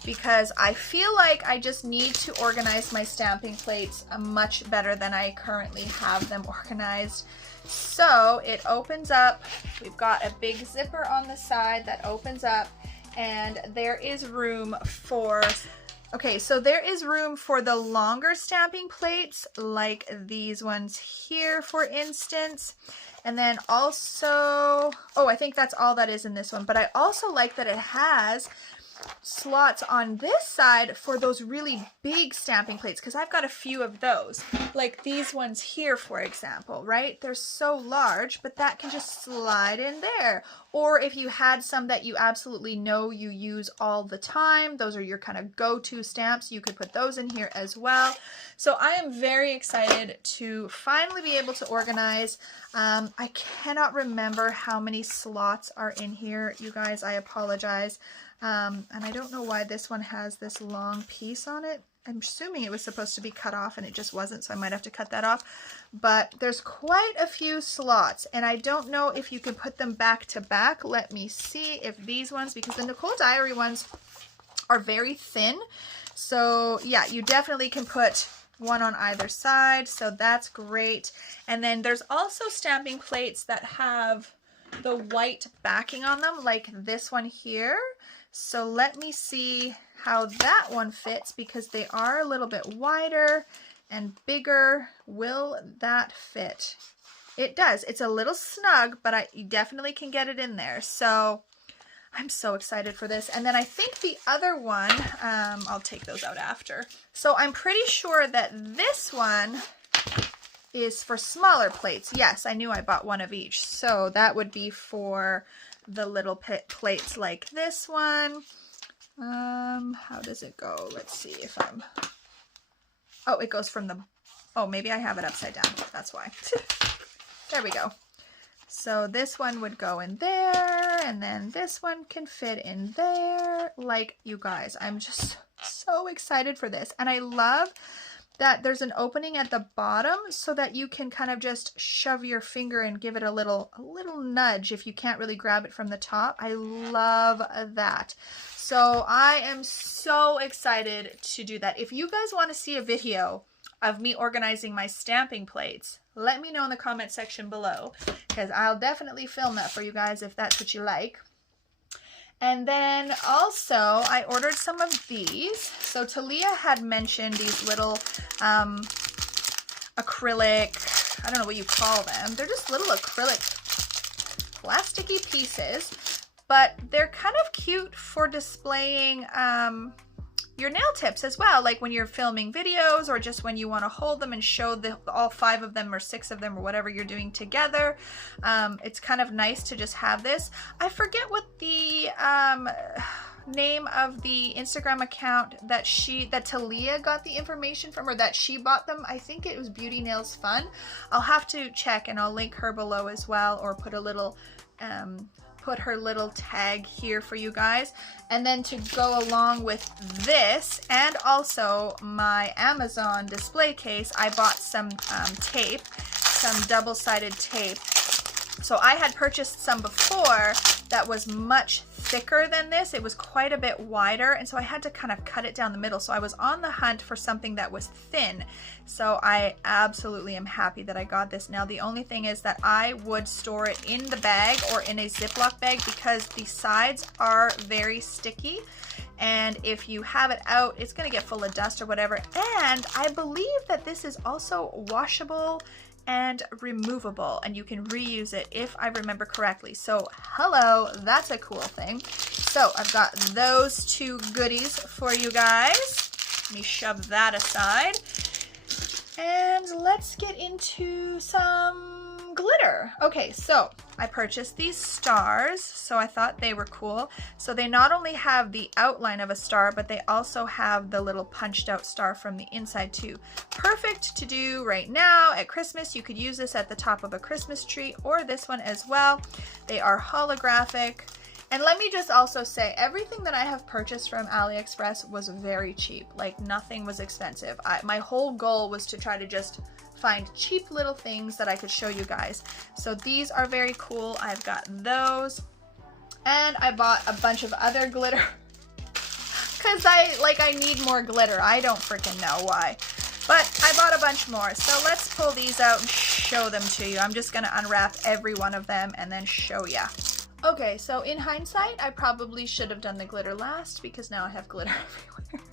Because I feel like I just need to organize my stamping plates much better than I currently have them organized. So it opens up, we've got a big zipper on the side that opens up, and there is room for, okay, so there is room for the longer stamping plates, like these ones here, for instance. And then also, oh, I think that's all that is in this one, but I also like that it has slots on this side for those really big stamping plates, because I've got a few of those, like these ones here, for example, right? They're so large, but that can just slide in there. Or if you had some that you absolutely know you use all the time, those are your kind of go-to stamps, you could put those in here as well. So I am very excited to finally be able to organize. I cannot remember how many slots are in here, you guys, I apologize. And I don't know why this one has this long piece on it. I'm assuming it was supposed to be cut off and it just wasn't, so I might have to cut that off. But there's quite a few slots, and I don't know if you can put them back to back. Let me see if these ones, because the Nicole Diary ones are very thin. So yeah, you definitely can put one on either side, so that's great. And then there's also stamping plates that have the white backing on them, like this one here. So let me see how that one fits, because they are a little bit wider and bigger. Will that fit? It does. It's a little snug, but you definitely can get it in there. So I'm so excited for this. And then I think the other one, I'll take those out after. So I'm pretty sure that this one is for smaller plates. Yes, I knew I bought one of each. So that would be for the little plates like this one. How does it go? Let's see if I'm, oh, it goes from the, oh, maybe I have it upside down. That's why. There we go. So this one would go in there, and then this one can fit in there. Like, you guys, I'm just so excited for this. And I love that there's an opening at the bottom so that you can kind of just shove your finger and give it a little nudge if you can't really grab it from the top. I love that. So I am so excited to do that. If you guys want to see a video of me organizing my stamping plates, let me know in the comment section below, because I'll definitely film that for you guys if that's what you like. And then also I ordered some of these. So Talia had mentioned these little acrylic, I don't know what you call them. They're just little acrylic plasticky pieces, but they're kind of cute for displaying your nail tips as well, like when you're filming videos or just when you want to hold them and show all 5 of them or 6 of them or whatever you're doing together. It's kind of nice to just have this. I forget what the name of the Instagram account that Talia got the information from, or that she bought them. I think it was Beauty Nails Fun. I'll have to check, and I'll link her below as well, or put a little put her little tag here for you guys. And then to go along with this and also my Amazon display case, I bought some tape, some double-sided tape. So I had purchased some before that was much thicker than this. It was quite a bit wider, and so I had to kind of cut it down the middle. So I was on the hunt for something that was thin. So I absolutely am happy that I got this. Now the only thing is that I would store it in the bag or in a Ziploc bag because the sides are very sticky. And if you have it out, it's gonna get full of dust or whatever. And I believe that this is also washable and removable, and you can reuse it if I remember correctly. So hello, that's a cool thing. So I've got those two goodies for you guys. Let me shove that aside. And let's get into some glitter. Okay, so I purchased these stars, so I thought they were cool. So they not only have the outline of a star, but they also have the little punched out star from the inside too. Perfect to do right now at Christmas. You could use this at the top of a Christmas tree or this one as well. They are holographic. And let me just also say, everything that I have purchased from AliExpress was very cheap. Like, nothing was expensive. My whole goal was to try to just find cheap little things that I could show you guys. So these are very cool. I've got those. And I bought a bunch of other glitter because I need more glitter. I don't freaking know why. But I bought a bunch more. So let's pull these out and show them to you. I'm just gonna unwrap every one of them and then show ya. Okay, so in hindsight, I probably should have done the glitter last because now I have glitter everywhere.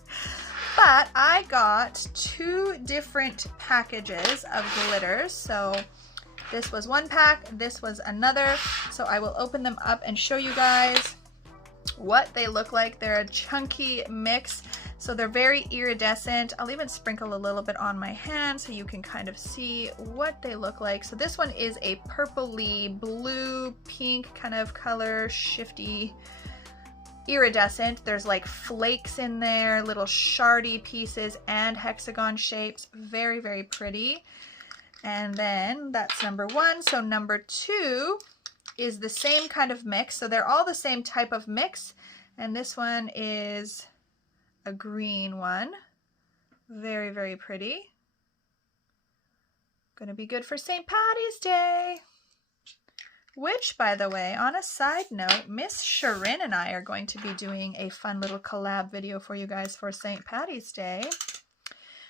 But I got two different packages of glitters. So this was one pack, this was another. So I will open them up and show you guys what they look like. They're a chunky mix. So they're very iridescent. I'll even sprinkle a little bit on my hand so you can kind of see what they look like. So this one is a purpley blue, pink kind of color, shifty, iridescent. There's like flakes in there, little shardy pieces and hexagon shapes. Very, very pretty. And then that's number one. So number two is the same kind of mix. So they're all the same type of mix. And this one is a green one. Very, very pretty. Gonna be good for St. Patty's Day. Which, by the way, on a side note, Miss Sharon and I are going to be doing a fun little collab video for you guys for St. Patty's Day.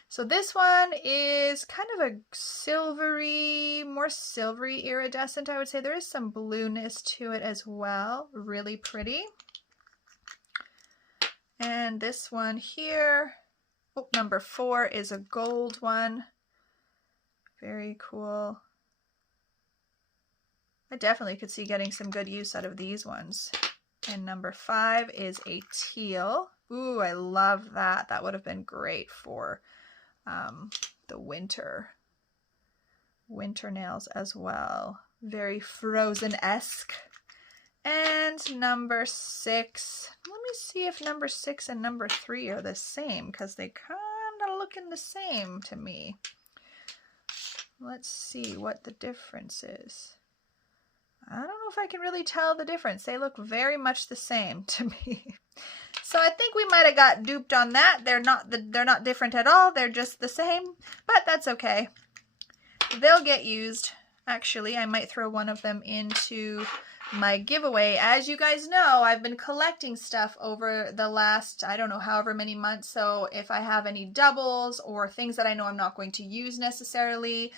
So this one is kind of a silvery, more silvery iridescent, I would say. There is some blueness to it as well. Really pretty. And this one here, oh, number 4 is a gold one. Very cool. I definitely could see getting some good use out of these ones. And number 5 is a teal. Ooh, I love that. That would have been great for the winter nails as well. Very Frozen-esque. And number 6. Let me see if number 6 and number 3 are the same, because they kind of looking the same to me. Let's see what the difference is. I don't know if I can really tell the difference. They look very much the same to me. So I think we might have got duped on that. They're not different at all. They're just the same, but that's okay. They'll get used. Actually, I might throw one of them into my giveaway. As you guys know, I've been collecting stuff over the last, I don't know, however many months. So if I have any doubles or things that I know I'm not going to use necessarily,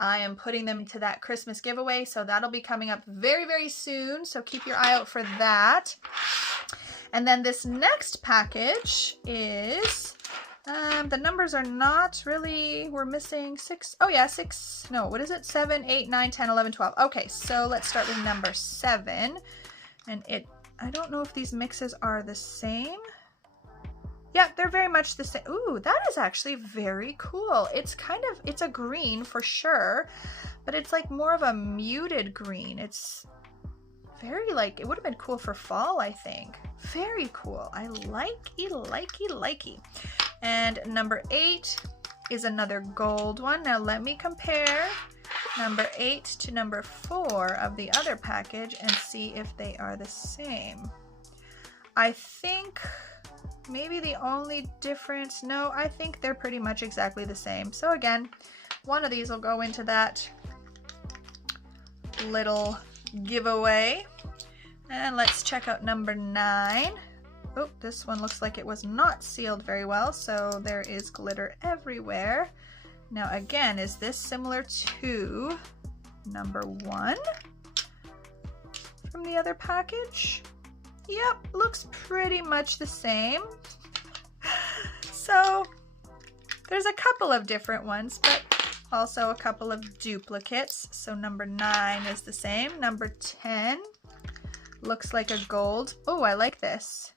I am putting them into that Christmas giveaway. So that'll be coming up very, very soon. So keep your eye out for that. And then this next package is, the numbers are not really, we're missing 6. Oh yeah, 6. No, what is it? 7, 8, 9, 10, 11, 12. Okay, so let's start with number 7. And I don't know if these mixes are the same. Yeah, they're very much the same. Ooh, that is actually very cool. It's it's a green for sure, but it's like more of a muted green. It's very like, it would have been cool for fall, I think. Very cool. I likey. And number 8 is another gold one. Now let me compare. number 8 to number 4 of the other package and see if they are the same. I think maybe the only difference, no, I think they're pretty much exactly the same. So again, one of these will go into that little giveaway. And let's check out number 9. Oh, this one looks like it was not sealed very well, so there is glitter everywhere. Now again, is this similar to number 1 from the other package? Yep, looks pretty much the same. So there's a couple of different ones, but also a couple of duplicates. So number 9 is the same. Number 10 looks like a gold. Oh, I like this.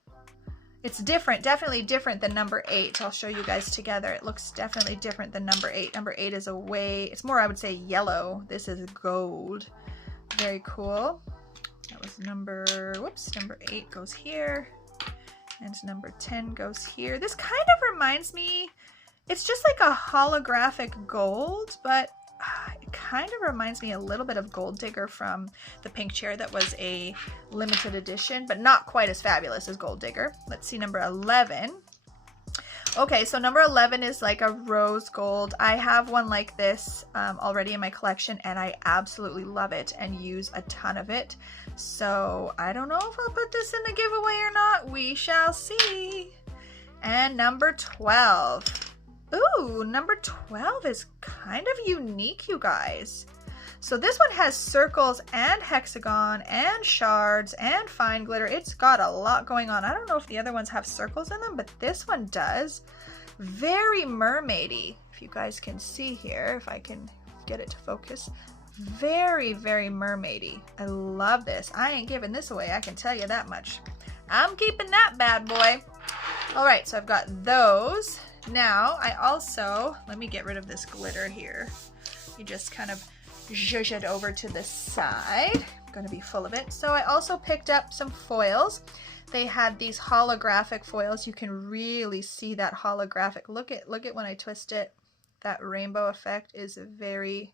It's different, definitely different than number 8. I'll show you guys together. It looks definitely different than number 8. Number 8 is it's more, I would say, yellow. This is gold. Very cool. That was number 8 goes here. And number 10 goes here. This kind of reminds me, it's just like a holographic gold, but it kind of reminds me a little bit of Gold Digger from the pink chair that was a limited edition, but not quite as fabulous as Gold Digger. Let's see number 11. Okay, so number 11 is like a rose gold. I have one like this already in my collection, and I absolutely love it and use a ton of it. So I don't know if I'll put this in the giveaway or not. We shall see. And number 12. Ooh, number 12 is kind of unique, you guys. So this one has circles and hexagon and shards and fine glitter. It's got a lot going on. I don't know if the other ones have circles in them, but this one does. Very mermaidy, if you guys can see here, if I can get it to focus. Very, very mermaidy. I love this. I ain't giving this away, I can tell you that much. I'm keeping that bad boy. All right, so I've got those. Now, I also, let me get rid of this glitter here. You just kind of zhuzh it over to the side. I'm going to be full of it. So I also picked up some foils. They had these holographic foils. You can really see that holographic. Look at when I twist it. That rainbow effect is very,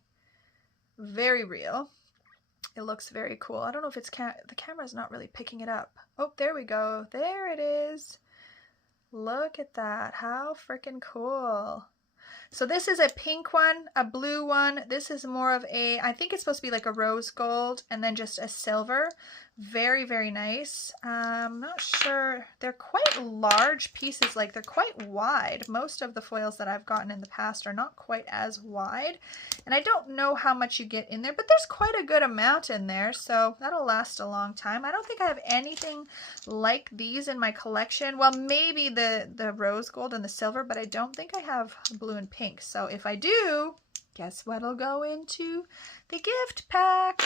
very real. It looks very cool. I don't know if it's the camera's not really picking it up. Oh, there we go. There it is. Look at that. How freaking cool. So this is a pink one, a blue one. This is more of a, I think it's supposed to be like a rose gold and then just a silver. Very, very nice. I'm not sure. They're quite large pieces, like they're quite wide. Most of the foils that I've gotten in the past are not quite as wide. And I don't know how much you get in there, but there's quite a good amount in there. So that'll last a long time. I don't think I have anything like these in my collection. Well, maybe the rose gold and the silver, but I don't think I have blue and pink. So if I do, guess what'll go into the gift pack?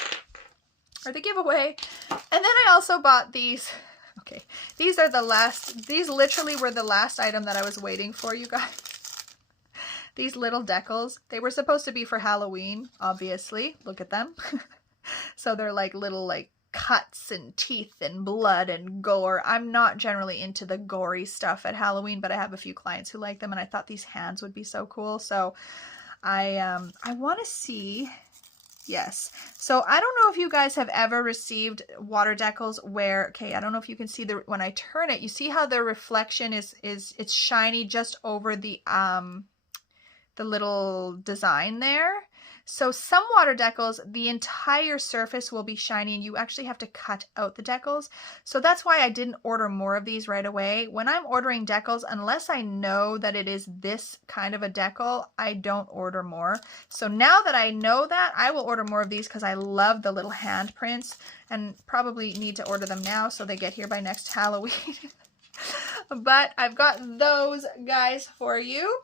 Or the giveaway. And then I also bought these. Okay, these are the last, these literally were the last item that I was waiting for, you guys. These little decals. They were supposed to be for Halloween, obviously. Look at them. So they're like little like cuts and teeth and blood and gore. I'm not generally into the gory stuff at Halloween, but I have a few clients who like them, and I thought these hands would be so cool. So I want to see. Yes. So I don't know if you guys have ever received water decals where, okay, I don't know if you can see when I turn it, you see how the reflection it's shiny just over the little design there. So some water decals, the entire surface will be shiny and you actually have to cut out the decals. So that's why I didn't order more of these right away. When I'm ordering decals, unless I know that it is this kind of a decal, I don't order more. So now that I know that, I will order more of these because I love the little handprints and probably need to order them now so they get here by next Halloween. But I've got those guys for you.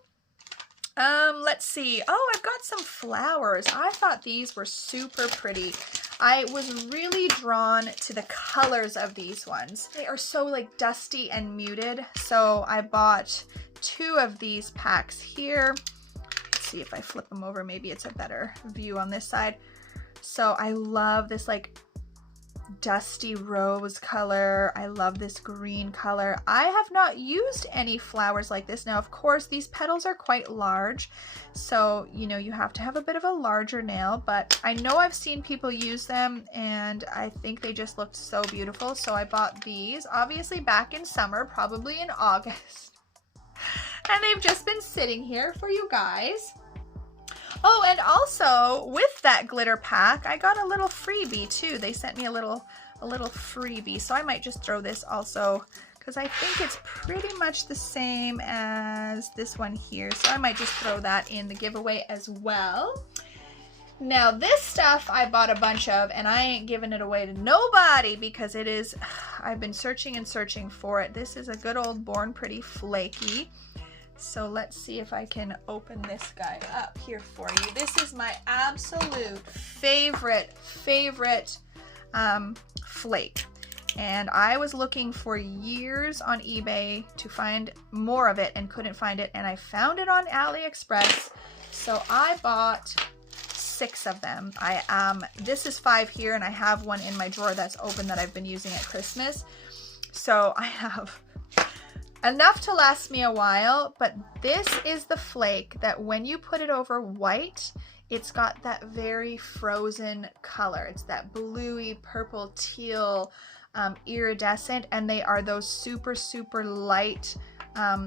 Let's see. Oh, I've got some flowers. I thought these were super pretty. I was really drawn to the colors of these ones. They are so like dusty and muted. So I bought 2 of these packs here. Let's see if I flip them over. Maybe it's a better view on this side. So I love this like dusty rose color. I love this green color. I have not used any flowers like this. Now, of course, these petals are quite large, so you know you have to have a bit of a larger nail, but I know I've seen people use them and I think they just looked so beautiful. So I bought these, obviously back in summer, probably in August. And they've just been sitting here for you guys. Oh, and also with that glitter pack, I got a little freebie too. They sent me a little freebie, so I might just throw this also because I think it's pretty much the same as this one here. So I might just throw that in the giveaway as well. Now this stuff I bought a bunch of and I ain't giving it away to nobody because it is, I've been searching and searching for it. This is a good old Born Pretty Flaky. So let's see if I can open this guy up here for you. This is my absolute favorite flake. And I was looking for years on eBay to find more of it and couldn't find it. And I found it on Aliexpress. So I bought 6 of them. This is 5 here and I have one in my drawer that's open that I've been using at Christmas. So I have enough to last me a while, but this is the flake that when you put it over white, it's got that very frozen color. It's that bluey, purple, teal, iridescent, and they are those super light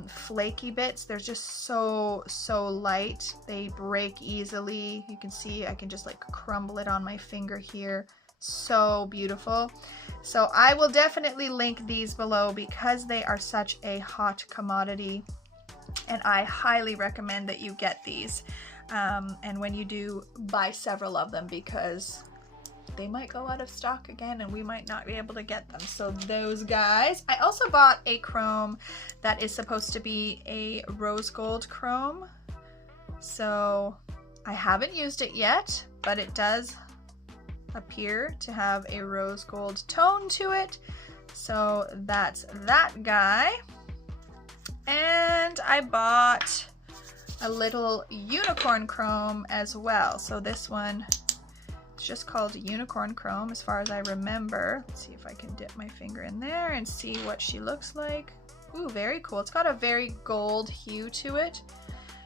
flaky bits. They're just so light. They break easily. You can see I can just like crumble it on my finger here. So beautiful. So I will definitely link these below because they are such a hot commodity and I highly recommend that you get these and when you do, buy several of them because they might go out of stock again and we might not be able to get them. So those guys. I also bought a chrome that is supposed to be a rose gold chrome. So I haven't used it yet, but it does appear to have a rose gold tone to it. So that's that guy. And I bought a little unicorn chrome as well. So this one is just called unicorn chrome as far as I remember. Let's see if I can dip my finger in there and see what she looks like. Ooh, very cool. It's got a very gold hue to it.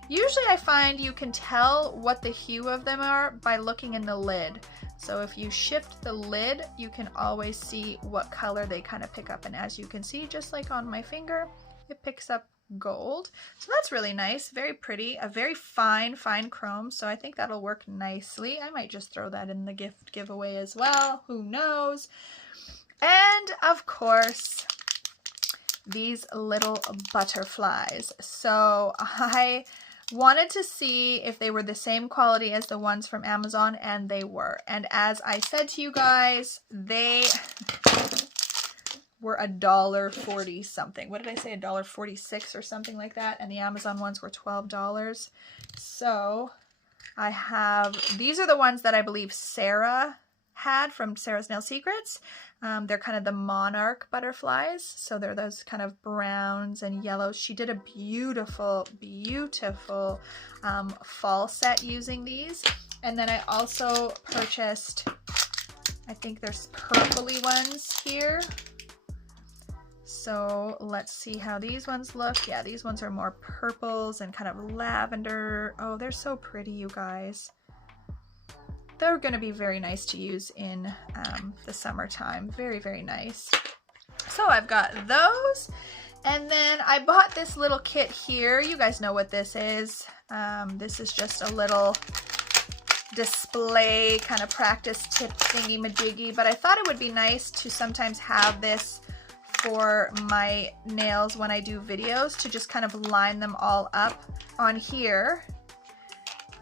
Usually I find you can tell what the hue of them are by looking in the lid. So if you shift the lid, you can always see what color they kind of pick up. And as you can see, just like on my finger, it picks up gold. So that's really nice, very pretty, a very fine chrome. So I think that'll work nicely. I might just throw that in the gift giveaway as well. Who knows? And of course, these little butterflies. So I wanted to see if they were the same quality as the ones from Amazon, and they were. And as I said to you guys, they were $1.40 something. What did I say? $1.46 or something like that. And the Amazon ones were $12. So I have, these are the ones that I believe Sarah had from Sarah's Nail Secrets. They're kind of the monarch butterflies. So they're those kind of browns and yellows. She did a beautiful fall set using these. And then I also purchased, I think there's purpley ones here. So let's see how these ones look. Yeah, these ones are more purples and kind of lavender. Oh, they're so pretty, you guys. They're going to be very nice to use in the summertime. Very nice. So I've got those. And then I bought this little kit here. You guys know what this is. This is just a little display kind of practice tip thingy majiggy. But I thought it would be nice to sometimes have this for my nails when I do videos, to just kind of line them all up on here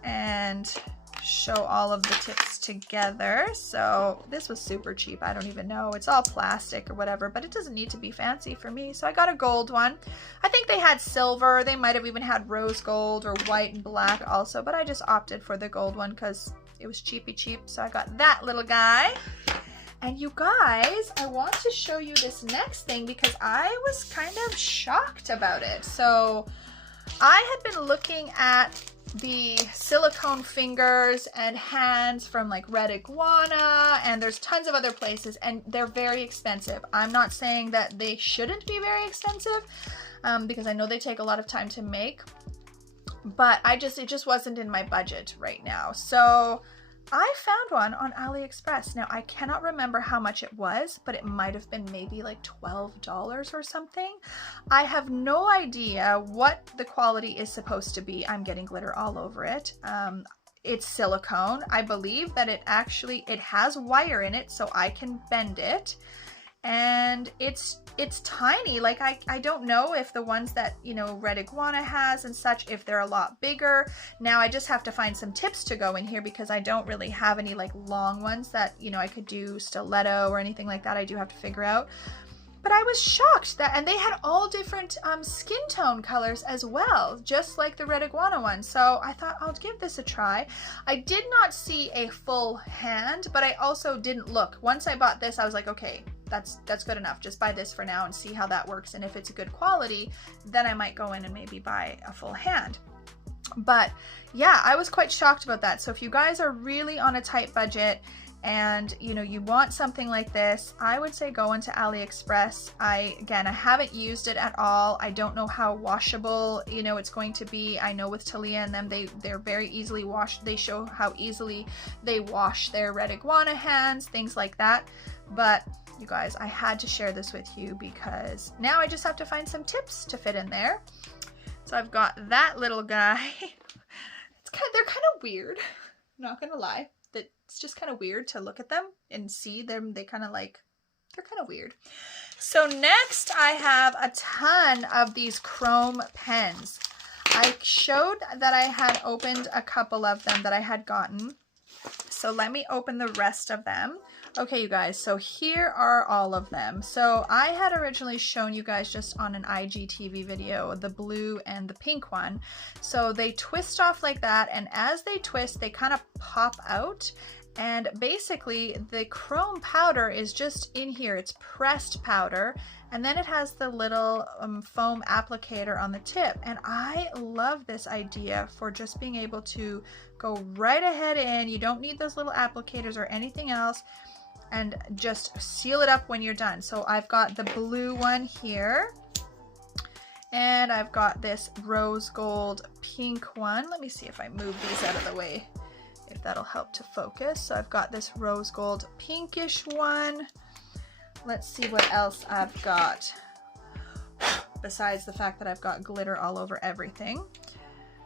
and show all of the tips together. So this was super cheap. I don't even know. It's all plastic or whatever, but it doesn't need to be fancy for me. So I got a gold one. I think they had silver. They might have even had rose gold or white and black also, but I just opted for the gold one because it was cheapy cheap. So I got that little guy. And you guys, I want to show you this next thing because I was kind of shocked about it. So I had been looking at the silicone fingers and hands from like Red Iguana, and there's tons of other places, and they're very expensive. I'm not saying that they shouldn't be very expensive, because I know they take a lot of time to make, but it just wasn't in my budget right now. So I found one on AliExpress. Now, I cannot remember how much it was, but it might have been maybe like $12 or something. I have no idea what the quality is supposed to be. I'm getting glitter all over it. It's silicone. I believe that it has wire in it, so I can bend it. And it's tiny. Like I don't know if the ones that, you know, Red Iguana has and such, if they're a lot bigger. Now I just have to find some tips to go in here, because I don't really have any like long ones that, you know, I could do stiletto or anything like that. I do have to figure out. But I was shocked that, and they had all different skin tone colors as well, just like the Red Iguana one. So I thought I'll give this a try. I did not see a full hand, but I also didn't look. Once I bought this, I was like, okay, that's good enough. Just buy this for now and see how that works. And if it's a good quality, then I might go in and maybe buy a full hand. But yeah, I was quite shocked about that. So if you guys are really on a tight budget and you know you want something like this, I would say go into AliExpress. I haven't used it at all. I don't know how washable, you know, it's going to be. I know with Talia and them, they're very easily washed. They show how easily they wash their Red Iguana hands, things like that. But you guys, I had to share this with you because now I just have to find some tips to fit in there. So I've got that little guy. They're kind of weird, I'm not gonna lie. It's just kind of weird to look at them and see them. They're kind of weird. So next I have a ton of these chrome pens. I showed that I had opened a couple of them that I had gotten. So let me open the rest of them. Okay, you guys, so here are all of them. So I had originally shown you guys just on an IGTV video, the blue and the pink one. So they twist off like that, and as they twist, they kind of pop out. And basically the chrome powder is just in here. It's pressed powder, and then it has the little foam applicator on the tip. And I love this idea for just being able to go right ahead in. You don't need those little applicators or anything else, and just seal it up when you're done. So I've got the blue one here, and I've got this rose gold pink one. Let me see if I move these out of the way, if that'll help to focus. So I've got this rose gold pinkish one. Let's see what else I've got, besides the fact that I've got glitter all over everything.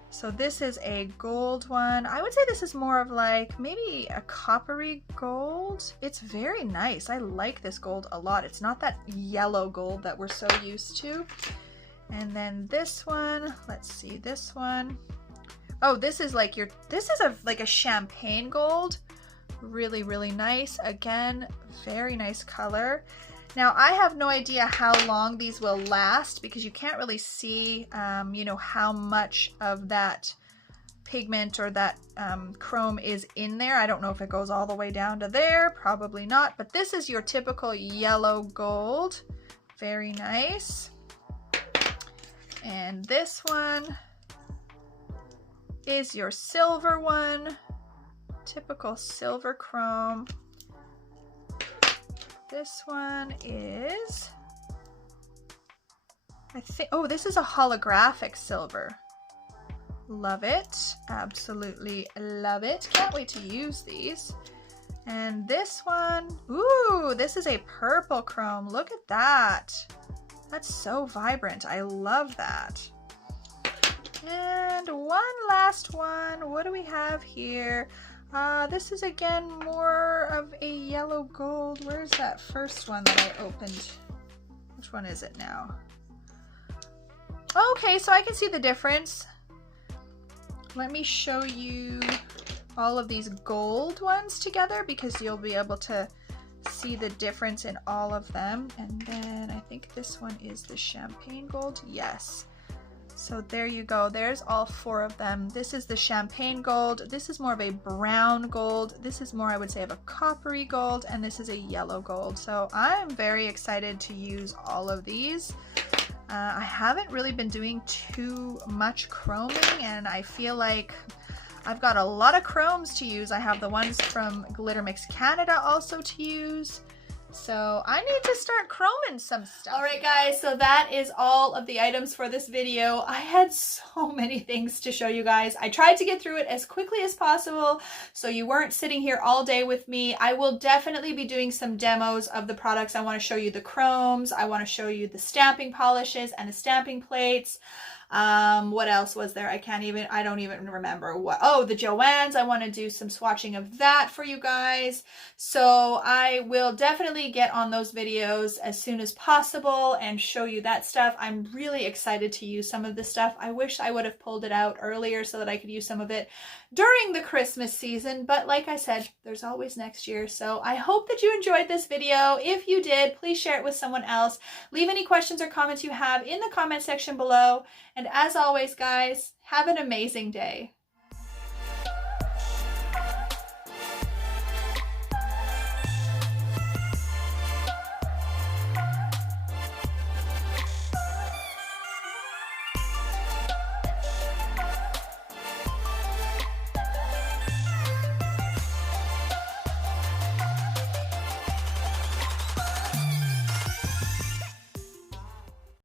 So this is a gold one. I would say this is more of like maybe a coppery gold. It's very nice. I like this gold a lot. It's not that yellow gold that we're so used to. And then this one, let's see, this one. Oh, this is like like a champagne gold. Really, really nice. Again, very nice color. Now, I have no idea how long these will last, because you can't really see, you know, how much of that pigment or that chrome is in there. I don't know if it goes all the way down to there. Probably not. But this is your typical yellow gold. Very nice. And this one is your silver one. Typical silver chrome. This one is, oh, this is a holographic silver. Love it. Absolutely love it. Can't wait to use these. And this one, ooh, this is a purple chrome. Look at that. That's so vibrant. I love that. And one last one. What do we have here? This is again more of a yellow gold. Where's that first one that I opened? Which one is it now? Okay, so I can see the difference. Let me show you all of these gold ones together, because you'll be able to see the difference in all of them. And then I think this one is the champagne gold. Yes. So there you go. There's all four of them. This is the champagne gold. This is more of a brown gold. This is more, I would say, of a coppery gold. And this is a yellow gold. So I'm very excited to use all of these. I haven't really been doing too much chroming, and I feel like I've got a lot of chromes to use. I have the ones from Glitter Mix Canada also to use. So I need to start chroming some stuff. All right, guys, so that is all of the items for this video. I had so many things to show you guys. I tried to get through it as quickly as possible so you weren't sitting here all day with me. I will definitely be doing some demos of the products. I want to show you the chromes. I want to show you the stamping polishes and the stamping plates. What else was there? I don't even remember what. Oh, the JOHENS. I want to do some swatching of that for you guys. So I will definitely get on those videos as soon as possible and show you that stuff. I'm really excited to use some of this stuff. I wish I would have pulled it out earlier so that I could use some of it during the Christmas season. But like I said, there's always next year. So I hope that you enjoyed this video. If you did, please share it with someone else. Leave any questions or comments you have in the comment section below. And as always, guys, have an amazing day.